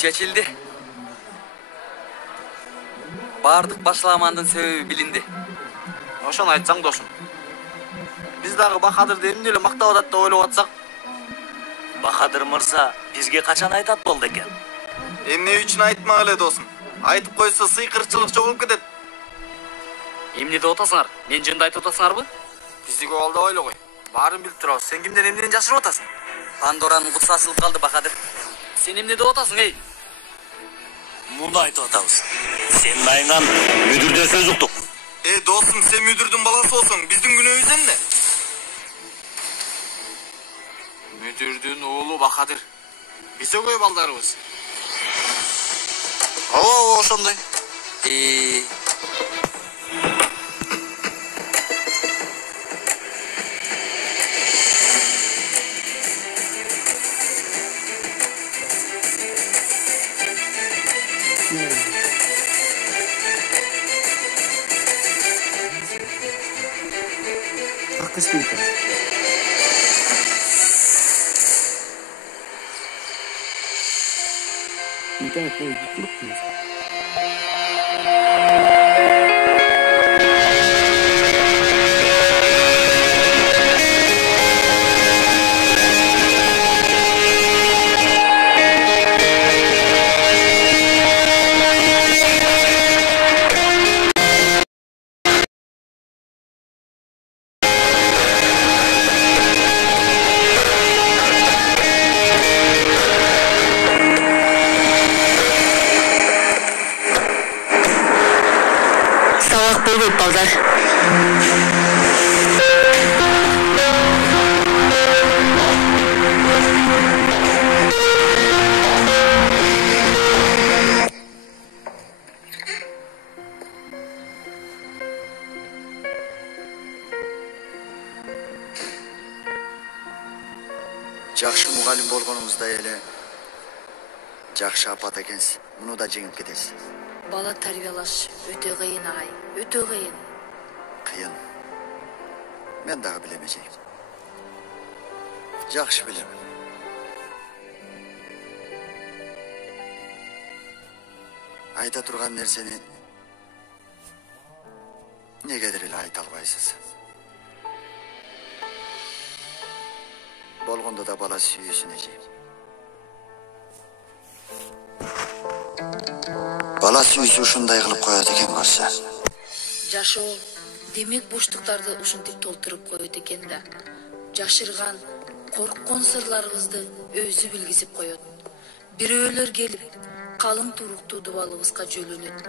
чечилди. Бардык башламандын себеби билинди. Ошону айтсаң досум. Биз дагы Бахадырды эмне эле мактап атат деп ойлоп атсак? Бахадыр мырза бизге качан айтат болду экен? Эмне үчүн айтма эле досум. Айтып койсо сыйкырчылык жогулуп кетет. Эмне деп атасыңар? Мен жөнүндө айтып атасыңарбы? Бизди көп алда ойлогой. Баарын билип турабыз. Сен кимден эмнени жашырып атасың? Пандоранын кутусу ачылып калды, Бахадыр. Сен эмне деп атасың, эй? Муну айтып атабыз. Сенин айынан мүдүрдө сөз уктук. Досум, сен мүдүрдүн баласы болсоң, биздин күнөөбүз эмне? Мүдүрдүн уулу Бахадыр. Биз өгөй балдарыбыз. Ооба, ошондой. Жакшы мугалим болгонуңузда эле жакшы апат экенсиз. Муну да жеңип кетесиз. Бала тарбиялаш өтө кыйын агай, өтө кыйын. Кыйын. Мен дагы билем эже. Жакшы билем. Айта турган нерсени негедир эле айта албайсыз. Болгондо да бала сүйүүсүн эже. Бала сүйүүсү ушундай кылып коет экен көрсө. Жашоо демек боштуктарды ушинтип толтуруп коет экен да. Жашырган, корккон сырларыбызды өзү билгизип коет. Бирөөлөр келип, калың туруктуу дубалыбызга жөлөнөт.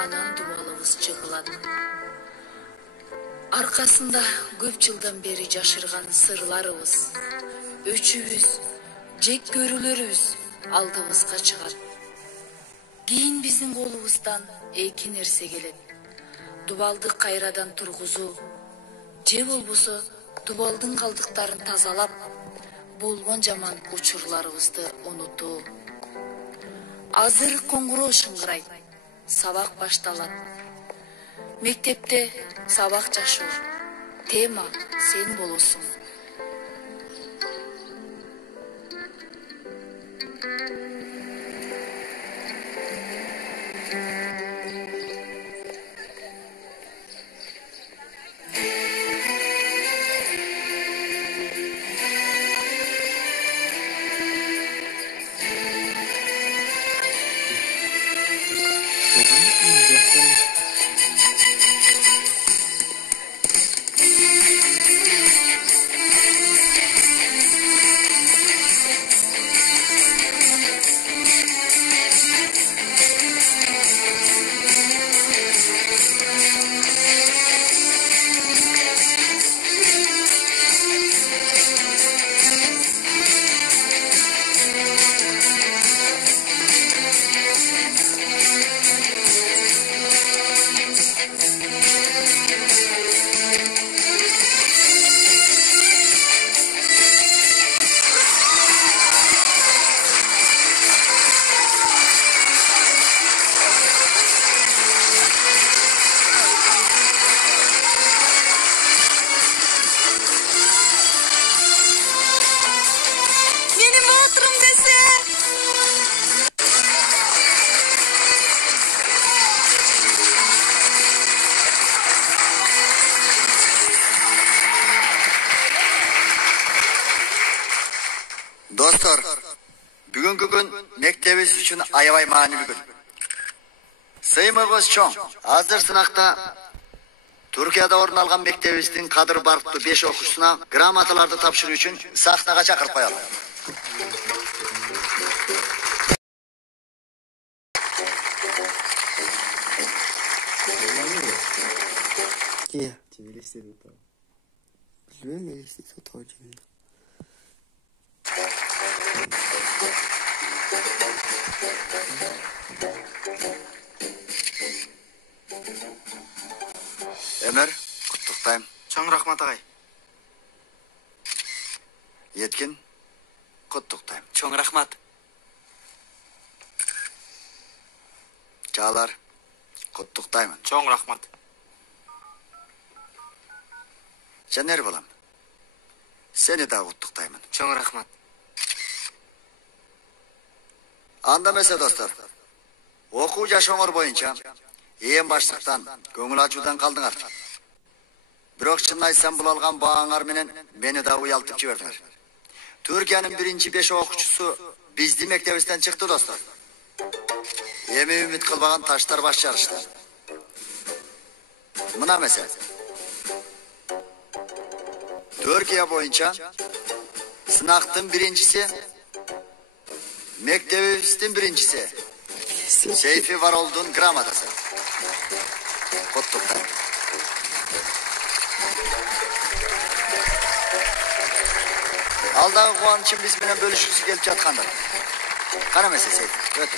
Анан дубалыбыз жыгылат. Аркасында көп жылдан бери жашырган сырларыбыз, өчүбүз, жек көрүүлөрүбүз алдыбызга чыгат. Кийин биздин колубуздан эки нерсе келет. Дубалды кайрадан тургузуу, же болбосо дубалдын калдыктарын тазалап, болгон жаман учурларыбызды унутуу. Азыр коңгуроо шыңгырайт, сабак башталат. Мектепте сабак жашоо. Тема сен болосуң. Dostlar, bugünkü gün mektebimiz üçün ayabay manili gün. Sayımız çoğ. Hazır sınakta Türkiye'de orun algan mektebimizin kadır barklı 5 okuşuna gramatalarda tapşırı üçün sahnaga çakırıp koyalım. Ömer, kutlukdayım. Çoğun rahmat ağay. Yetkin, kutlukdayım. Çoğun rahmat. Çağlar, kutlukdayım. Çoğun rahmat. Caner balam, seni de kutlukdayım. Çoğun rahmat. Andamese dostlar, oku yaşamır boyunca en başlıktan, көңіл açudan kaldыңар. Biroq çın aytsam bul algan bağыңар менен beni de uyaltıp жибердиңер. Türkiye'nin birinci 5 okçusu bizdi mektebimizden çıktı dostlar. Emi ümit kılbagan taşlar baş yarıştı. Mına mesela. Türkiye boyunca sınaktın birincisi, mektebimizin birincisi. Seyfi var olduğun gramadası. Kutlukta. Alдағы қуанышым біз менен бөлüşküsü келip жатқандар. Қара месе Seyfi, өт.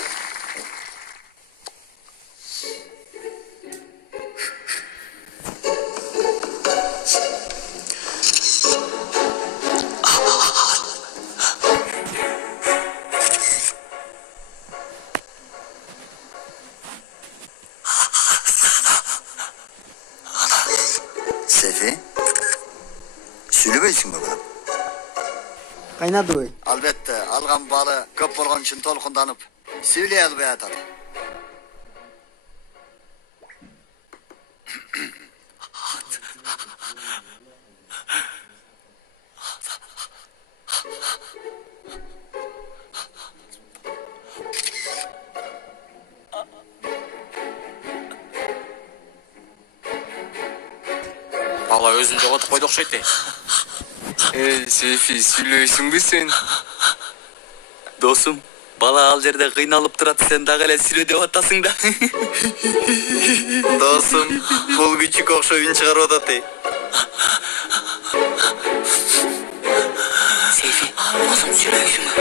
Seyfi, söylebeysin bakalım. Kaynadı oy. Albatta, algan balı köp bolgan üçün tolkundanıp, söyleye albay atады. Бала өзүн жоготуп койду окшойт ey. Сейфи, сүйлөйсүңбү сен? Досым, бала ал жерде кыйналып турат, сен дагы эле сүйлө деп атасың да. Досым, бул күчүк окшоюн чыгарып атат ey. Сейфи, досым сүйлөйсүңбү?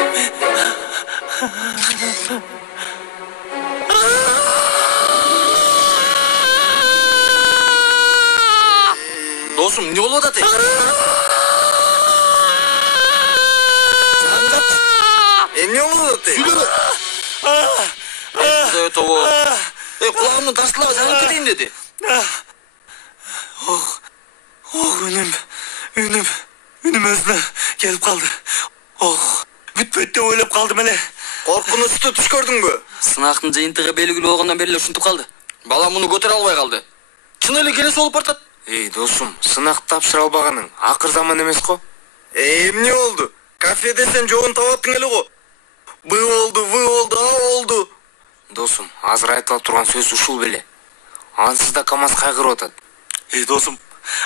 Досым, не болуп атат ey? Эмне болуп атат ey? Кудай тобо. Кулагымдын тартылабы сагып кетейин деди. Үнүм өзүнө келип калды. Бүтпөйт деп ойлоп калдым эле. Коркунучтуу түш көрдүңбү? Сынактын жыйынтыгы белгилүү болгондон бери эле ушинтип калды. Бала муну көтөрө албай калды. Чын эле келеси болуп баратат. Эй, досум, сынак тапшыра албаганың акыр заман эмес го? Эмне болду? Кафеде сен жогун табаттың эле го? Вы болду, а болду. Досум, азыр айтыла турган сөз ушул беле. Ансыз да КамАЗ кайгырып атат. Эй, досум,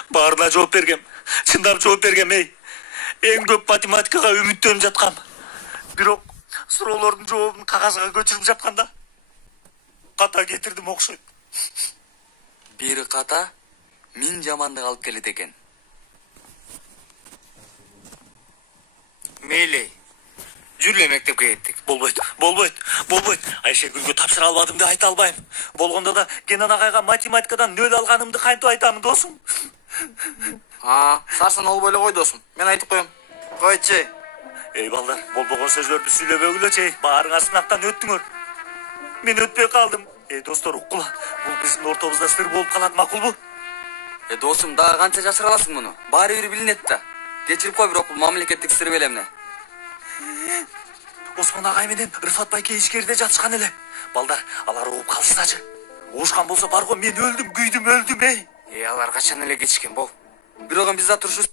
баарына жооп бергем. Чындап жооп бергем, эй. Эң көп математикага үмүттөнүп жаткам. Бирок суроолордун жообун кагазга көчүрүп жатканда ката кетирдим окшойт. Бир ката миң жамандык алып келет экен. Мейли, жүрү мектепке кеттик. Болбойт. Айшегүлгө тапшыра албадым деп айта албайм. Болгондо да Кенен агайга математикадан 0 алганымды кантип айтамын, досум? Сарсын болбой эле кой досум. Мен айтып коем. Койчу. Эй балдар, болбогон сөздөрдү сүйлөбөгүлөчү. Баарыңар сынактан өттүңөр. Мен өтпөй калдым. Эй достор, уккула. Бул биздин ортобузда сыр болуп калат, макулбу? Досым, дагы канча жашыра аласың муну? Баары бир билинет да. Кечирип кой, бирок бул мамлекеттик сыр беле эмне. Осмон агай менен Рыфат байке ичкерide жатышкан эле. Балдар, алар угуп калышсачы. Уушкан болсо барго, мен өлдүм, эй. Алар качан эле кетишкен бол? Бирок биз да турушубуз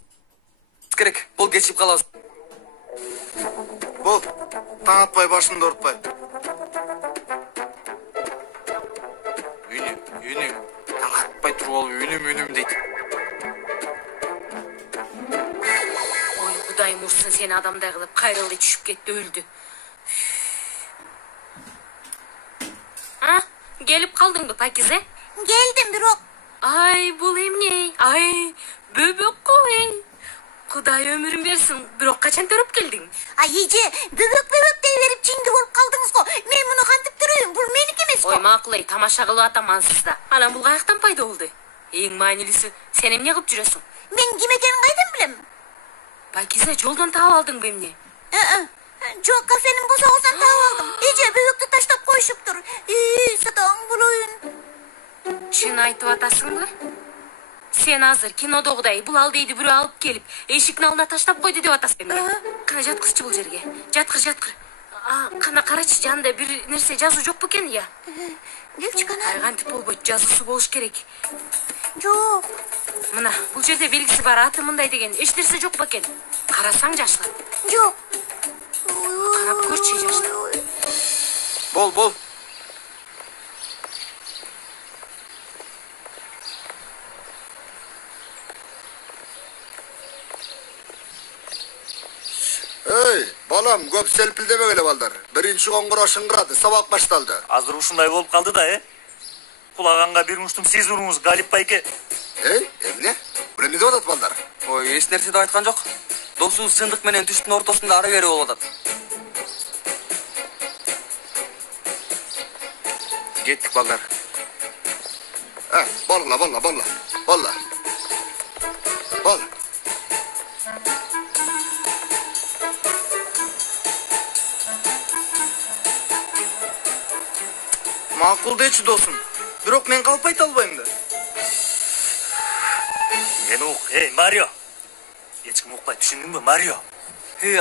керек. Бул кечип калабыз. Бол, таң атпай башымды ұртпай. Үнім, таң атпай тұрып алып үнім дейді. Ой, Құдайым ұрсын, сені адамдай қылып қайрылдай түшіп кетті, өлді. Келіп қалдың ба, Пакизе? Geldim бирок. Ай, бұл емне? Ай, бөбек қой. Құдай өмірін берсін, бирок қачан төріп келдің? Ай, эже, бөбөк дей берип жеңди болуп калдыңыз го. Мен муну кантип төрөйүм? Бул меники эмес го. Ой, мақұлай, тамаша кылып атамансыз да. Анан бул каяктан пайда болду? Эң маанилүүсү, сен эмне кылып жүрөсүң? Мен ким экенин кайдан билем? Пакиза, жолдон таап алдың ба эмне? Жок, кафенин босогосунан таап алдым. Эже, бөбөктү таштап коюшуптур. Садаң болоюн. Чын айтып атасыңбы? Сен азыр кинодогудай бул алдейди бирөө алып келип, эшиктин алдына таштап койду деп атасың эмне? Кана жаткызчы бул жерге. Жаткыр. Кана карачы, жанында бир нерсе жазуу жок бекен, я? Депчи кана? Ай, кантип болбойт, жазуусу болуш керек. Жок. Мына, бул жерде белгиси бар, аты мындай деген эч нерсе жок бекен. Карасаң жашлап. Жок. Карап көрчү жашлап. Бол. Ey, balam, көп селпилдебегеле балдар. Биринчи коңгуроо шыңгырады, сабак башталды. Азыр ушундай болуп калды да, Кулаганга бир муштум сиз уруңуз Галип байке. Эмне? Бул эмне деп атат балдар? Ой, эч нерсе деп айткан жок. Досубуз чындык менен түштүн ортосунда ары бери болуп атат. Кеттік балдар. Болла. Бол. Макул дечи досым. Бирок мен калп айта албайм да. Мени ук, Марио. Эч ким укпайт, түшүндүңбү, Марио?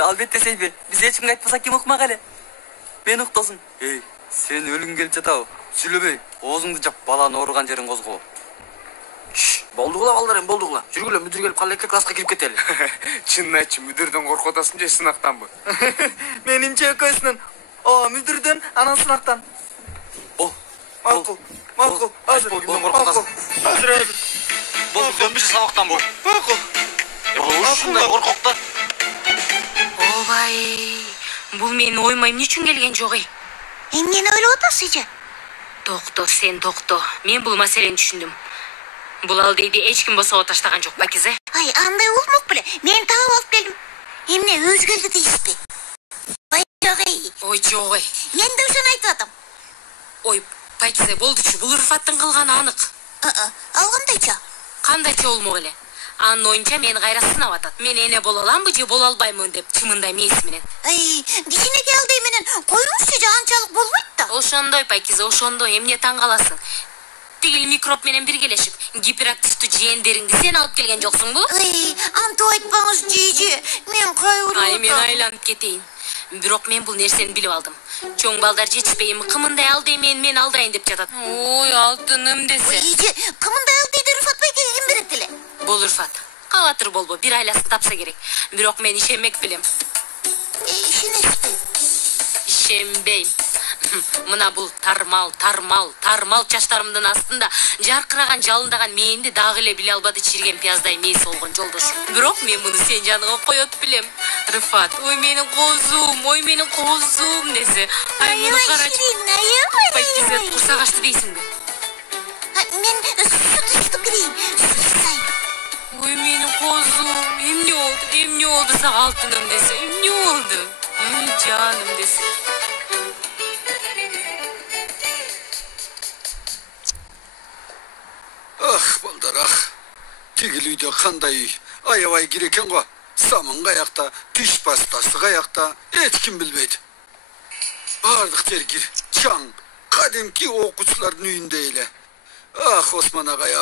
Албетте Сейби. Биз эч кимге айтпасак ким укмак эле? Мен уктосун. Сен өлүң келип жатабы? Сүйлөбөй, оозуңду жап, баланын ооруган жерин козго. Болдугула балдар, болдугула. Жүргүлө, мүдүр келип калды экен, класска кирип кетели. Чынын айтчы, мүдүрдөн коркуп атасың же сынактанбы? Менимче экөөсүнөн. Мүдүрдөн, анан сынактан. Макул. Азыр. Азыр. Бол, дөнбүшө сабактан бул. Макул. Ушундай коркокта. Обай, бул менин ойыма эмне үчүн келген жок эй? Эмнени ойлоп атасыз, эже? Сен токто. Мен бул маселени түшүндүм. Бул алдейди эч ким босого таштаган жок, Пакизе. Ай, андай болмок беле. Мен таап алып келдим. Эмне өзгөрдү дейсизби? Ой, жок эй. Мен да ошону айтып атам. Ой, Пакизе, болдучу, бул Рыфаттын кылганы анык. Ал кандайча? Кандайча болмок эле. Анын оюнча мени кайра сынап атат. Мен эне боло аламбы же боло албаймын деп чымындай мээси менен. Ай, кичинекей алдей менен коюңузчу, же анчалык болбойт да. Ошондой, Пакизе, ошондой. Эмне таң каласың? Тигил микроб менен биргелешип, гиперактивдүү жээндериңди сен алып келген жоксуңбу? Ай, антип айтпаңыз, жеже. Мен кайгырып Ай, мен айланып кетейин. Бирок мен бул нерсени билип алдым. Чоң балдар жетишпейм, кымындай алдей мен алдайын деп жатат. Ой, алтыным десе. Ой, жеже, кымындай алдейди Рыфат байкеге ким берет эле? Бул Рыфат. Кабатыр болбо, бир айласын тапса керек. Бирок мен ишенмек билем. Ишенесизби? Ишенбейм. Мына бул тармал чачтарымдын астында жаркыраган жалындаган мээни дагы эле биле албады чирген пияздай мээси болгон жолдошум. Бирок мен муну сен жаныңа коет билем. Рыфат, ой менин козум десе. Ай, муну карачы. Пакизе, курсагачты дейсиңби? Мен сүт кирейин. Ой менин козум, эмне болду сага алтыным десе, эмне болду? Жаным десе. Балдар, тигил үйдө кандай аябай кир экен го. Самын каякта, тиш пастасы каякта, эч ким билбейт. Бардык жер кир, чаң, кадимки окуучулардын үйүндөй эле. Осман агай,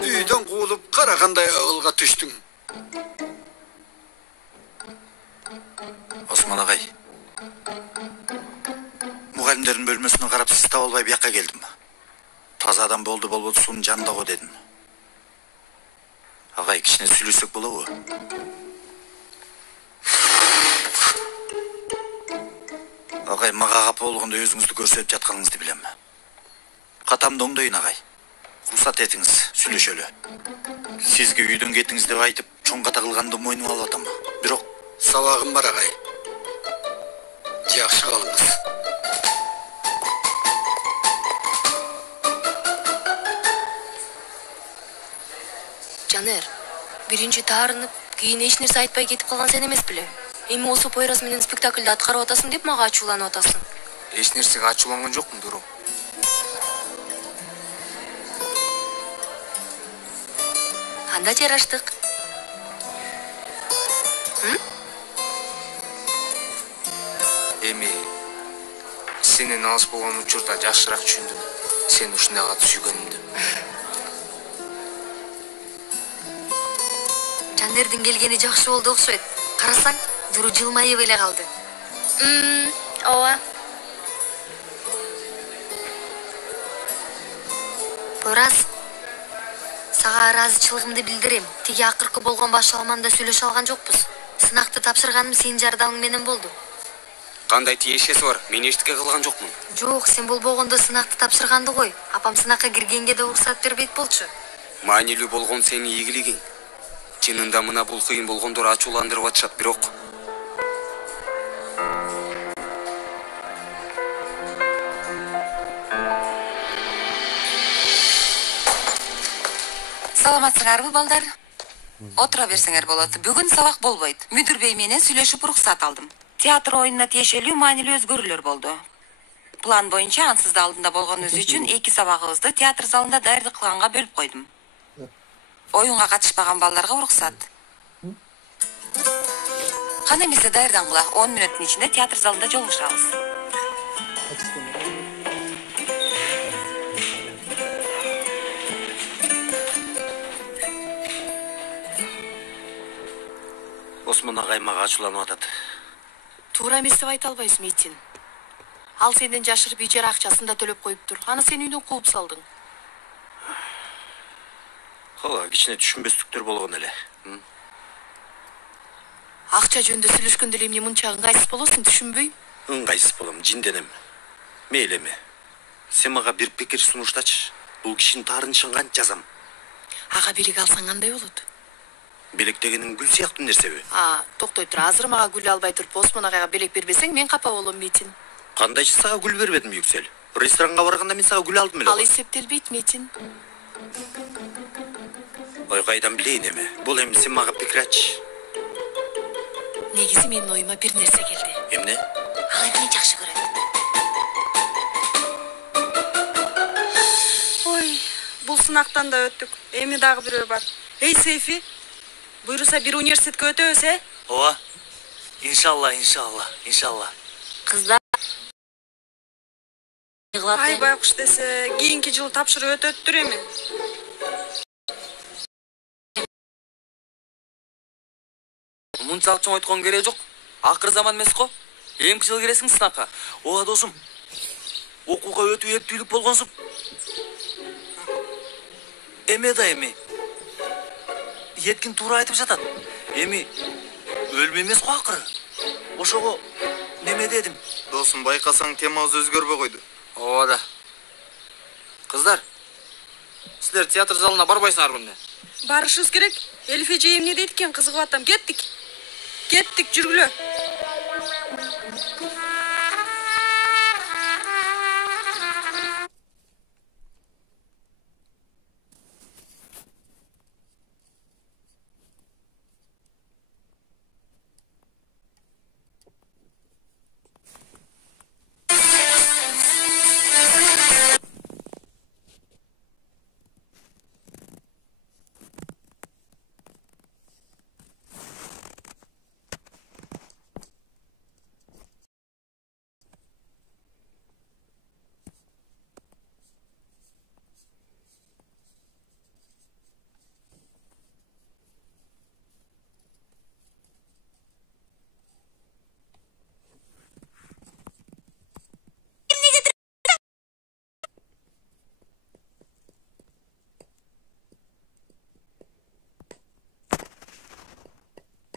үйдөн куулуп карагандай абалга түштүң. Осман агай, мугалимдердин бөлмөсүнө карап сиз таба албай бияка келдим. Таза адам болбоду суунун жанында го дедим. Агай, кичине сүйлөшсөк болобу? Агай, мага капа болгондо өзүңүздү көрсөтүп жатканыңызды билем. Катамды оңдойун агай. Уруксат этиңиз, сүйлөшөлү. Сизге үйдөн кетиңиз деп айтып, чоң ката кылганды мойнума алып атам. Бирок Сабагым бар агай. Жакшы калыңыз. Жанер, биринчи таарынып, кийин эч нерсе айтпай кетип калган сен эмес беле? Эми осы Пойрас менен спектакльде аткарып атасың деп мага ачууланып атасың. Эч нерсеге ачууланган жокмун, Дуру. Анда жараштык. Эми сенен алыс болгон учурда жакшыраак түшүндүм. Сен ушундай катуу сүйгөнүмдү. Жанердин келгени жакшы болду окшойт. Карасаң, Дуру жылмайып эле калды. Ооба. Пойрас, сага ыраазычылыгымды билдирем. Тиги акыркы болгон башаламанда сүйлөшө алган жокпуз. Сынакты тапшырганым сенин жардамың менен болду. Кандай тиешеси бар? Мен эчтеке кылган жокмун. Жок, сен болбогондо сынакты тапшырганды кой. Апам сынакка киргенге да уруксат бербейт болчу. Маанилүү болгон сенин ийгилигиң. Чынында мына бул кыйын болгондор ачууландырып атышат, бирок Саламатсыңарбы, балдар? Отура берсеңер болот. Бүгүн сабак болбойт. Мүдүр бей менен сүйлөшүп уруксат алдым. Театр оюнуна тиешелүү маанилүү өзгөрүүлөр болду. План боюнча ансыз да алдында болгонубуз үчүн 2 сабагыбызды театр залында даярдык кылганга бөлүп койдум. Оюнга катышпаган балдарга уруксат. Кана эмесе даярдангыла. 10 мүнөттүн ичинде театр залында жолугушабыз. Осмон агай мага ачууланып атат. Туура эмес деп айта албайсың, Митин. Ал сенден жашырып ижара акчасын да төлөп коюптур. Аны сен үйдөн кууп салдың. Ооба, кичине түшүнбөстүктөр болгон эле. Акча жөнүндө сүйлөшкөндө эле эмне мынча ыңгайсыз болосуң, түшүнбөйм. Ыңгайсыз болом, жинденем. Мейли эми. Сен мага бир пикир сунуштачы. Бул кишинин таарынышын канча жазам? Ага белек алсаң кандай болот? Белек дегенин гүл сыяктуу нерсеби? Токтой тур. Азыр мага гүл албай туруп, Осмон агайга белек бербесең, мен капа болом, Митин. Кандайчы сага гүл бербедим, Юксел? Ресторанга барганда мен сага гүл алдым эле. Ал эсептелбейт, Митин. Ой, кайдан билейин эми? Бул эми сен мага пикир ачы. Негизи менин оюма бир нерсе келди. Эмне? Ал эмне жакшы көрөт? Ой, бул сынактан да өттүк. Эми дагы бирөө бар. Эй, Сейфи, буйруса бир университетке өтөбүз, Ооба. Иншалла. Кыздар. Ай, байкуш десе, кийинки жылы тапшырып өтөттүр эми. Мунчалык чоң ойткон кереги жок. Акыр заман эмес го. Эмки жылы киресиң сынакка. Ооба, досум. Окууга өтүү эптүүлүк болгонсуп. Эме да эми. Еткин туура айтып жатат. Эми өлмө эмес го акыры. Ошого неме дедим? Досум, байкасаң темабыз өзгөрбөй койду. Ооба да. Кыздар, силер театр залына барбайсыңарбы эмне? Барышыбыз керек. Элиф эже эмне дейт экен, кызыгып атам. Кеттик, жүргүлө.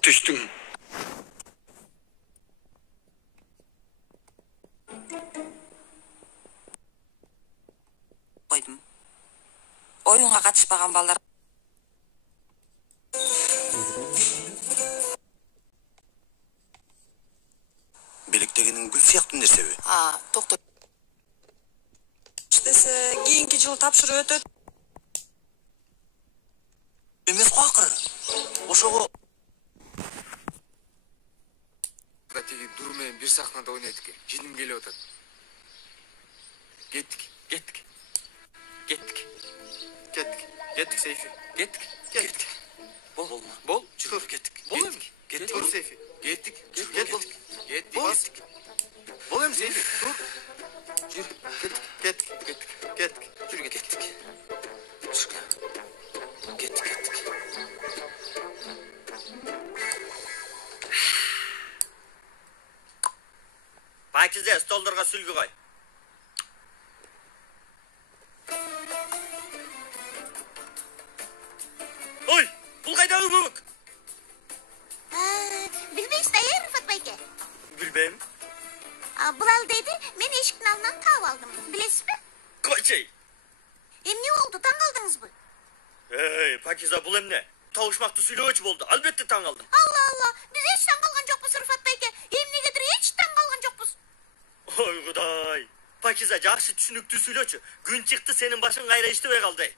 Түштүң. катышпаган балдар Белектегенің гүл сияқты нерсеби? токто десе кийинки жылы тапшырып өтөт. Эмес го акыры. Ошого тиги дур менен бир сахнада ойнойт экен. Жиним келип атат. Кеттик. Кеттик Сейфи. Кеттик. Бол. Жүр, кеттик. Бол эми. Тур Сейфи. Кеттик. Кеттик. Бол эми Сейфи, тур. Жүр. Кеттик. Жүр кеттик. Пакизе, столдорго сүлгү кой. Ой, бул кайдагы көбөк? Bilmeysiz de Rıfat Bey'e. Билбейм. Bulal dedi, ben eşikin altından tav aldım. Bilesiz mi? Койчей. Ne oldu, tan kaldınız mı? Ey, Пакиза, бул эмне? Табышмакты сүйлөөчү болду. Албетте таң калдым. Allah Allah, biz hiç tan kalgan jokpuz Rıfat Bey'e. Emnigedir hiç tan kalgan jokpuz. Ой, Кудай. Пакиза, жакшы түшүнүктүү сүйлөөчү. Күн чыкты, сенин башың кайра иштебей калды.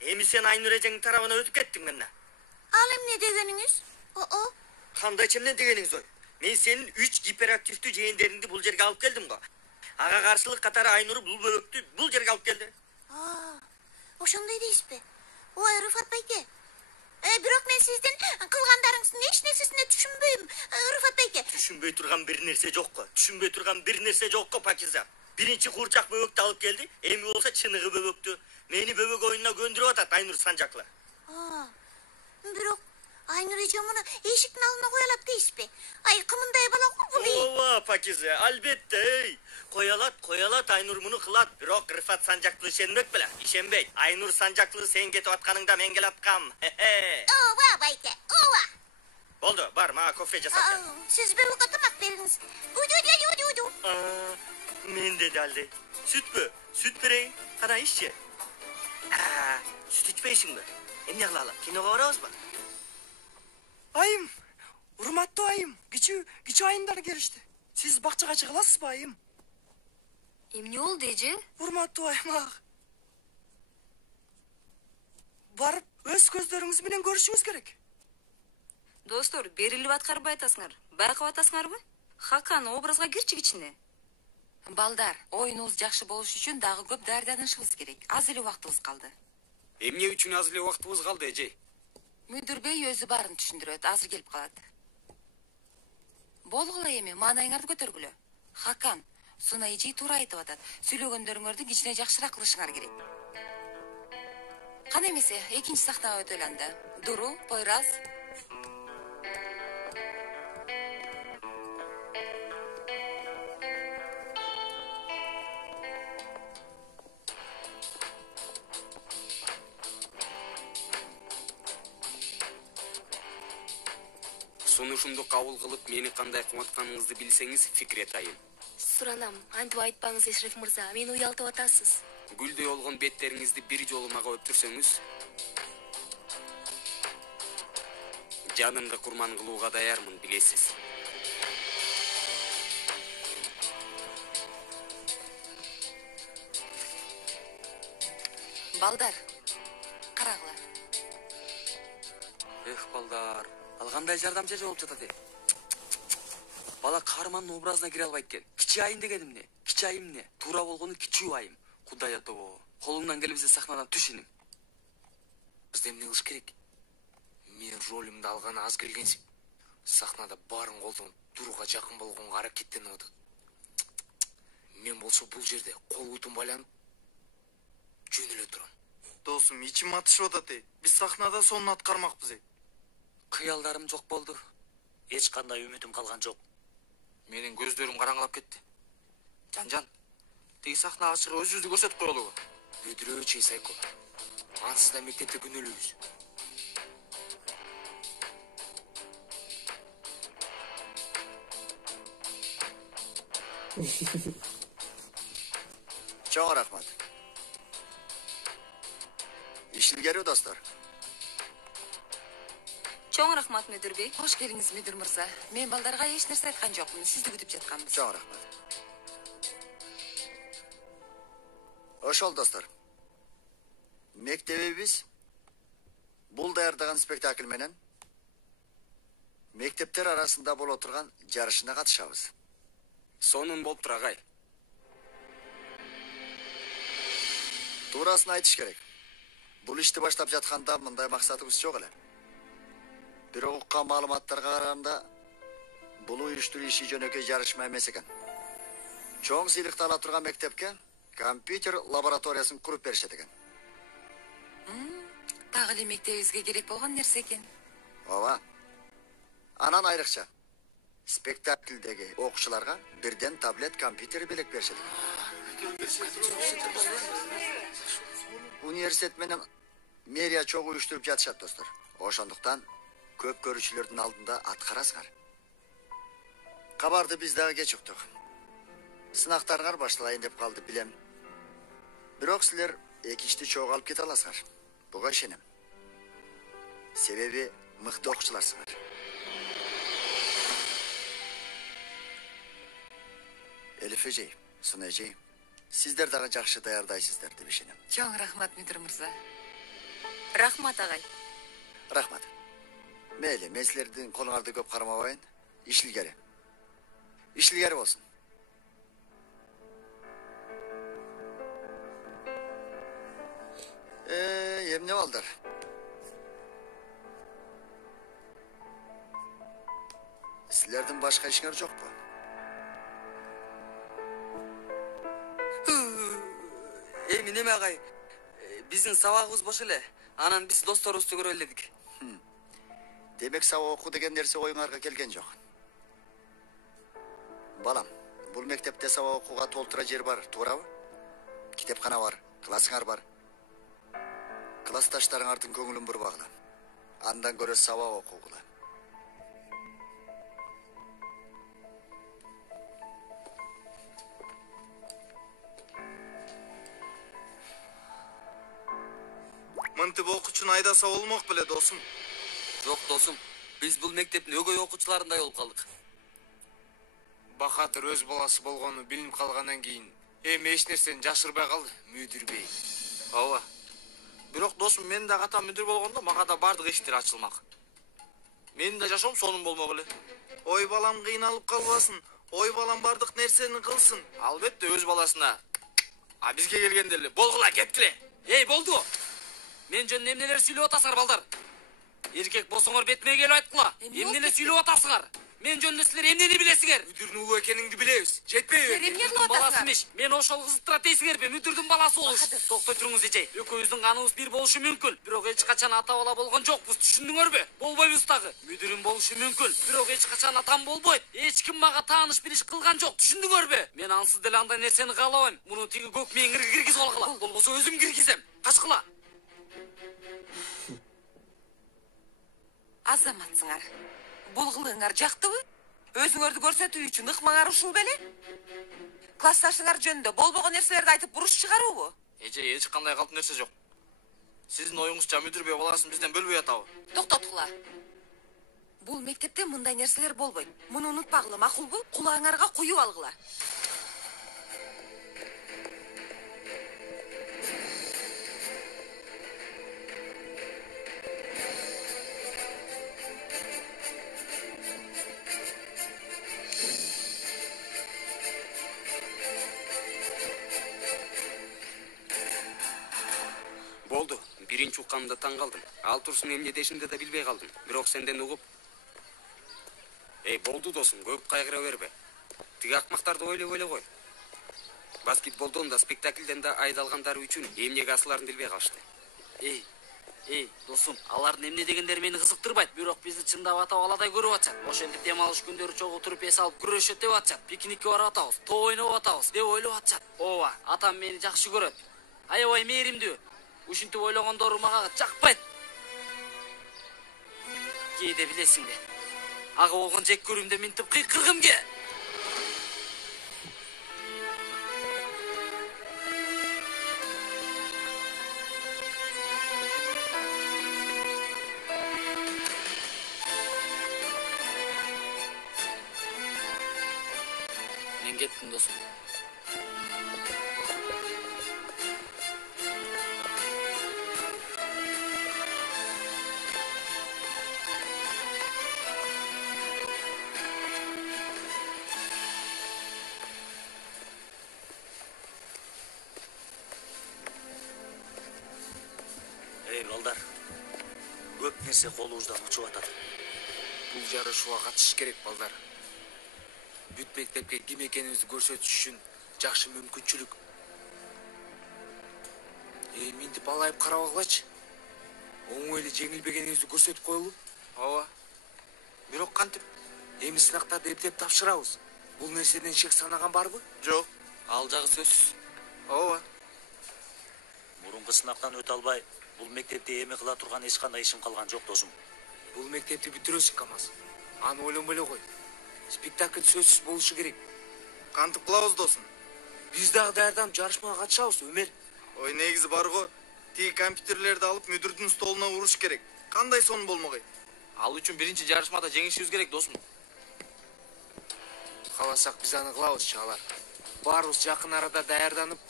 Эми сен Айнур эжеңдин тарабына өтүп кеттиң эмне? Alım ne degeniniz? Кандай чемне дегениңиз ой? Мен сенин 3 гиперактивдүү жээндериңди бул жерге алып келдим го. Ага каршылык катары Айнур бул бөлөктү бул жерге алып келди. Oşunday deysiz be. Oy Rıfat Bey'e. Bırak ben sizden kılgandarыңыздын hiç nesesine düşünbeyim. Rıfat Bey'e. Түшүнбөй турган бир нерсе жок го. Түшүнбөй турган бир нерсе жок го, Пакиза. Биринчи курчак бөбөктү алып келди. Эми болсо чыныгы бөбөктү. Мени бөбөк oyununa göndürüp атат Айнур Санжаклы. Бирок Айнур эжем муну эшиктин алдына кое алат дейсиз бе? Ай кымындай бала го бул. Ооба, Пакиза, албетте. Кое алат, Айнур муну кылат. Бирок Рыфат Санжаклы ишенбек беле? Ишенбейт. Айнур Санжаклы сен кетип атканыңда мен келаткам. Ооба байке, ооба. Болду, бар, мага кофе жасап бер. Siz bir tamak veriniz. Udu. Мен деди алды. Сүтпү? Сүт берейин. Кана иччи. Сүт ичпейсиңби? Эмне кылалы? Киного барабызбы? Айым, урматтуу айым, кичүү айымдар келишти. Сиз бакчага чыга аласызбы айым? эмне болду эже? Урматтуу айым, барып өз көздөрүңүз менен көрүшүңүз керек. Достор, берилип аткарбай атасыңар. Байкап атасыңарбы? Хакан образга кирчи кичине. Балдар, оюнубуз жакшы болуш үчүн дагы көп даярданышыбыз керек. Аз эле убактыбыз калды. Эмне үчүн аз эле убактыбыз калды, эже? Мүдүр бей өзү баарын түшүндүрөт, азыр келип калат. Болгула эми, маанайыңарды көтөргүлө. Хакан, Суна эжи туура айтып атат. Сүйлөгөндөрүңөрдү кичине жакшыраак кылышыңар керек. Кана эмесе, экинчи сахнага өтөлү анда. Дуру, Пойраз. Сунушумду кабыл кылып, мени кандай куматканыңызды билсеңиз, Фикрет айым. Суранам, антип айтпаңыз Эшреф мырза, мени уялтып атасыз. Гүлдөй болгон беттериңизди бир жолу мага өптүрсөңүз, жанымды курман кылууга даярмын, билесиз. Балдар, карагыла. Балдар, ал кандай жардамчы болуп жатат э? Бала каармандын образына кире албайт экен. Кичи айым деген эмне? Кичи айым эмне? Туура болгону кичүү айым. Кудай атобо. Колуңдан келбесе сахнадан түш иним. Бизде эмне кылыш керек? Мен ролимди алганы аз келгенсип. Сахнада баарын колдонуп, Дуруга жакын болгонго аракеттенип атат. Мен болсо бул жерде кол бутум байланып жөнөлө турам. Досум, ичим атышып атат. Биз сахнада сонун аткармакпыз. Кыялдарым жок болду. Эч кандай үмүтүм калган жок. Менин көздөрүм караңгылап кетти. Жан, тиги сахнага чыгып өзүбүздү көрсөтүп коелубу? Бүдүрөөчү Сайко. Ансыз да мектепте күнөөлүүбүз. Чоң рахмат. ишилгери достор. Чоң рахмат мүдүр бей. Хош келиңиз мүдүр мырза. Мен балдарга эч нерсе айткан жокмун. Сизди күтүп жатканбыз. Чоң рахмат. Ошол достор. Мектебибиз бул даярдаган спектакль менен мектептер арасында боло турган жарышына катышабыз. Сонун болуп тур агай. Туурасын айтыш керек. Бул ишти баштап жатканда мындай максатыбыз жок эле. Бирок уккан маалыматтарга караганда бул уюштуруу иши жөнөкөй жарышма эмес экен. Чоң сыйлыкты ала турган мектепке компьютер лабораториясын куруп беришет экен. Дагы эле мектебибизге керек болгон нерсе экен. Ооба. Анан айрыкча спектакльдеги окуучуларга бирден таблет компьютер белек беришет экен. Университет менен мэрия чогуу уюштуруп жатышат достор. Ошондуктан көп көрүүчүлөрдүн алдында аткарасыңар. Кабарды биз дагы кеч уктук. Сынактарыңар башталайын деп калды билем. Бирок силер эки ишти чогуу алып кете аласыңар. Буга ишенем. Себеби мыкты окуучуларсыңар. Элиф эжей, Сына эжей, сиздер дагы жакшы даярдайсыздар деп ишенем. Чоң рахмат мүдүр мырза. Рахмат агай. Рахмат. Мейли, мен силердин колуңарды көп кармабайын. Ишилгери. Ишилгери болсун. Эмне балдар? Силердин башка ишиңер жокпу? Эми неме агай? Биздин сабагыбыз бош эле. Анан биз досторубузду көрө эледик. Демек сабак окуу деген нерсе оюңарга келген жок. Балам, бул мектепте сабак окууга толтура жер бар, туурабы? Китепкана бар, классыңар бар. Классташтарыңардын көңүлүн бурбагыла. Андан көрө сабак окугула. Мынтип окуучуну айдаса болмок беле досум. Жок досум, биз бул мектептин өгөй окуучуларындай болуп калдык. Бахатыр өз баласы болгону билинип калгандан кийин эми эч нерсени жашырбай калды, мүдүр бей. Ооба. Бирок досум, мен да ката мүдүр болгондо мага да бардык эшиктер ачылмак. Менин да жашоом сонун болмок эле. Ой балам кыйналып калбасын. Ой балам бардык нерсени кылсын. Албетте өз баласына. А бизге келгенде эле болгула кеткиле. Эй, болду. Мен жөн эмнелер сүйлөп атасыңар балдар? Эркек болсоңор бетиме келип айткыла. Эмнелер сүйлөп атасыңар? Мен жөнүндө силер эмнени билесиңер? Мүдүрдүн улуу экениңди билебиз. Жетпейби? Эмне кылып атасыңар? Мен ошол кызыктыра дейсиңерби? Мүдүрдүн баласы болуш. Токтой туруңуз эжей. Экөөбүздүн каныбыз бир болушу мүмкүн. Бирок эч качан ата бала болгон жокпуз. Түшүндүңөрбү? Болбойбуз дагы. Мүдүрүм болушу мүмкүн. Бирок эч качан атам болбойт. Эч ким мага тааныш билиш кылган жок. Түшүндүңөрбү? Мен ансыз деле андай нерсени каалабайм. Муну тиги көк меңирге киргизип алгыла. Болбосо өзүм киргизем. Качкыла. Азаматсыңар. Бул кылыгыңар жактыбы? Өзүңөрдү көрсөтүү үчүн ыкмаңар ушул беле? Классташыңар жөнүндө болбогон нерселерди айтып буруш чыгаруубу? Эже, эч кандай калп нерсе жок. Сиздин оюңузча мүдүр бей баласын бизден бөлбөй атабы? Токтоткула. Бул мектепте мындай нерселер болбойт. Муну унутпагыла, макулбу? Кулаңарга куюп алгыла. Болду. Биринчи укканымда таң калдым. Ал турсун эмне дешимди да билбей калдым. Бирок сенден угуп. Эй, болду досум, көп кайгыра бербе. Тиги акмактарды ойлоп эле кой. Баскетболдон да спектакльден да айдалгандары үчүн эмнеге асыларын билбей калышты. Эй, досум, алардын эмне дегендери мени кызыктырбайт. Бирок бизди чындап ата баладай көрүп атышат. Ошентип дем алыш күндөрү чогуу туруп эс алып күрөшөт деп атышат. Пикникке барып атабыз, топ ойноп атабыз деп ойлоп атышат. Ооба, атам мени жакшы көрөт. Аябай мээримдүү. Ушинтип ойлогондору мага жакпайт. Кээде билесиңби? Ага болгон жек көрүүмдө минтип кыйкыргым ке. Мен кеттим досум. Эй, балдар. Көп нерсе колубуздан учуп атат. Бул жарышууга катышыш керек, балдар. Бүт мектепке ким экенибизди көрсөтүш үчүн жакшы мүмкүнчүлүк. Минтип алайып карабагылачы. Оңой эле жеңилбегенибизди көрсөтүп коелу. Ооба. Бирок кантип? Эми сынактарды эптеп тапшырабыз. Бул нерседен шек санаган барбы? Жок. Ал жагы сөзсүз. Ооба. Мурунку сынактан өтө албай, бул мектепте эми кыла турган эч кандай ишим калган жок, досум. Бул мектепти бүтүрөсүң, Камаз. Аны ойлонбой эле кой. Спектакль сөзсүз болушу керек. Кантип кылабыз, досум? Биз дагы даярданып жарышмага катышабыз, Өмер. Ой, негизи бар го. Тиги компьютерлерди алып мүдүрдүн столуна уруш керек. Кандай сон болмогой? Ал үчүн биринчи жарышмада жеңишибиз керек, досум. Кааласак биз аны кылабыз, чагалар. Баарыбыз жакын арада даярданып,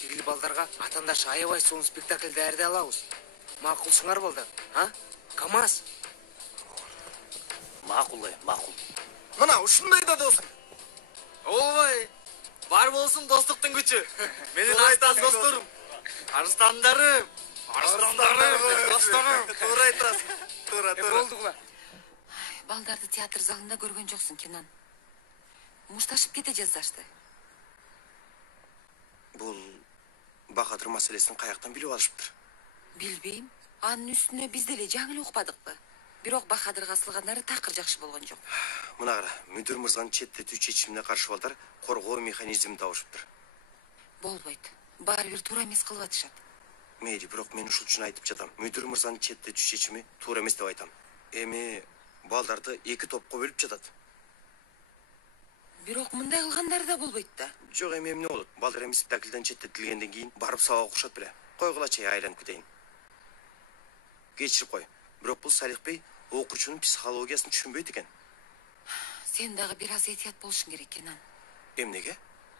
тигил балдарга атандаш аябай сонун спектакль даярдай алабыз. Макулсуңар, балдар, а? Камаз. Макул, макул. Мына ушундай да, досум. Ой, бар болсун достуктун күчү. Менин айтас досторум. Арстандарым. Досторум. Туура айтасың. Туура. Болдугула. Балдарды театр залында көргөн жоксуң, Кенан. Мушташып кете жаздашты. Бул Бахадыр маселесин каяктан билип алышыптыр? Билбейм. Анын үстүнө биз деле жаңы эле укпадыкпы? Бирок Бахадырга асылгандары такыр жакшы болгон жок. Мына кара, мүдүр мырзанын четтетүү чечимине каршы балдар коргоо механизмин табышыптыр. Болбойт. Баары бир туура эмес кылып атышат. Мейли, бирок мен ушул үчүн айтып жатам. Мүдүр мырзанын четтетүү чечими туура эмес деп айтам. Эми балдарды эки топко бөлүп жатат. Бирок мындай кылгандары да болбойт да. Жок, эми эмне болот? Балдар эми спектакльден четтетилгенден кийин барып сабак окушат беле. Койгулачы, айланып кетейин. Кечирип кой. Бирок бул Салих бей окуучунун психологиясын түшүнбөйт экен. Сен дагы бир аз этият болушуң керек, Кенан. Эмнеге?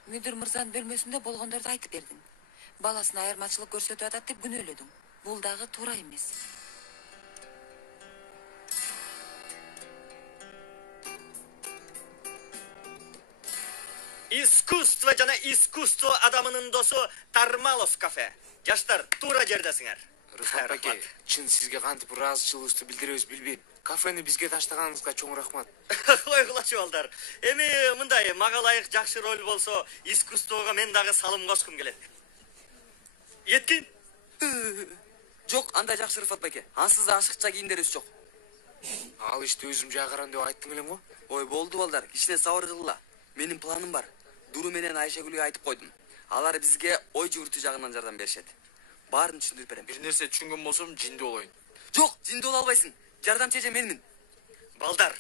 Мүдүр мырзанын бөлмөсүндө болгондорду айтып бердиң. Баласына айырмачылык көрсөтүп атат деп күнөөлөдүң. Бул дагы туура эмес. Искусство жана искусство адамынын досу Тармалов кафе. Жаштар, туура жердесиңер. Рыфат аке, чын сизге кантип ыраазычылыгыбызды билдиребиз билбейм. Кафени бизге таштаганыңызга чоң рахмат. Койгулачы балдар. Эми мындай мага ылайык жакшы роль болсо, искусствого мен дагы салым кошкум келет. Еткин? Жок, андай жакшы Рыфат байке. Ансыз да ашыкча кийимдерибиз жок. Ал ишти өзүм жагырам деп айттың элең го? Ой, болду балдар. Кичине сабыр кылгыла. Менин планым бар. Дуру менен Айшагүлгө айтып койдум. Алар бизге ой жүгүртүү жагынан жардам беришет. Баарын түшүндүрүп берем. Бир нерсе түшүнгөн болсом, жинди болоюн. Жок, жинди боло албайсың. Жардамчы эже менмин. Балдар,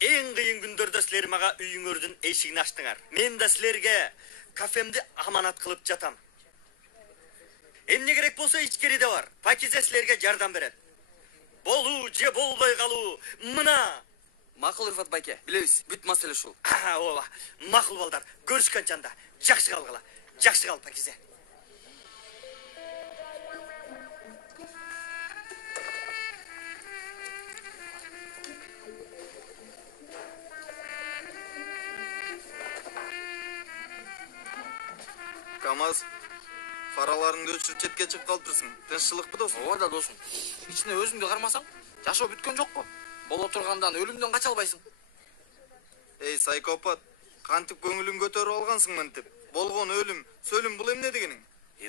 эң кыйын күндөрдө силер мага үйүңөрдүн эшигин ачтыңар. Мен да силерге кафемди аманат кылып жатам. Эмне керек болсо ичкериде бар. Пакизе силерге жардам берет. Болуу же болбой калуу. Мына. Макул Рыфат байке. Билебиз, бүт маселе ушул. Ооба. Макул балдар. Көрүшкөн чанда. Жакшы калгыла. Жакшы кал, Пакизе. Камаз, параларыңды өчүрүп четке чыгып калыптырсың. Тынччылыкпы, досум? Ооба да, досум. Ичине өзүңдү кармасаң, жашоо бүткөн жокпу? Боло тургандан өлүмдөн кача албайсың. Эй, сайкопат, кантип көңүлүң көтөрүп алгансың мынтип? Болгон өлүм, сөлүм бул эмне дегениң?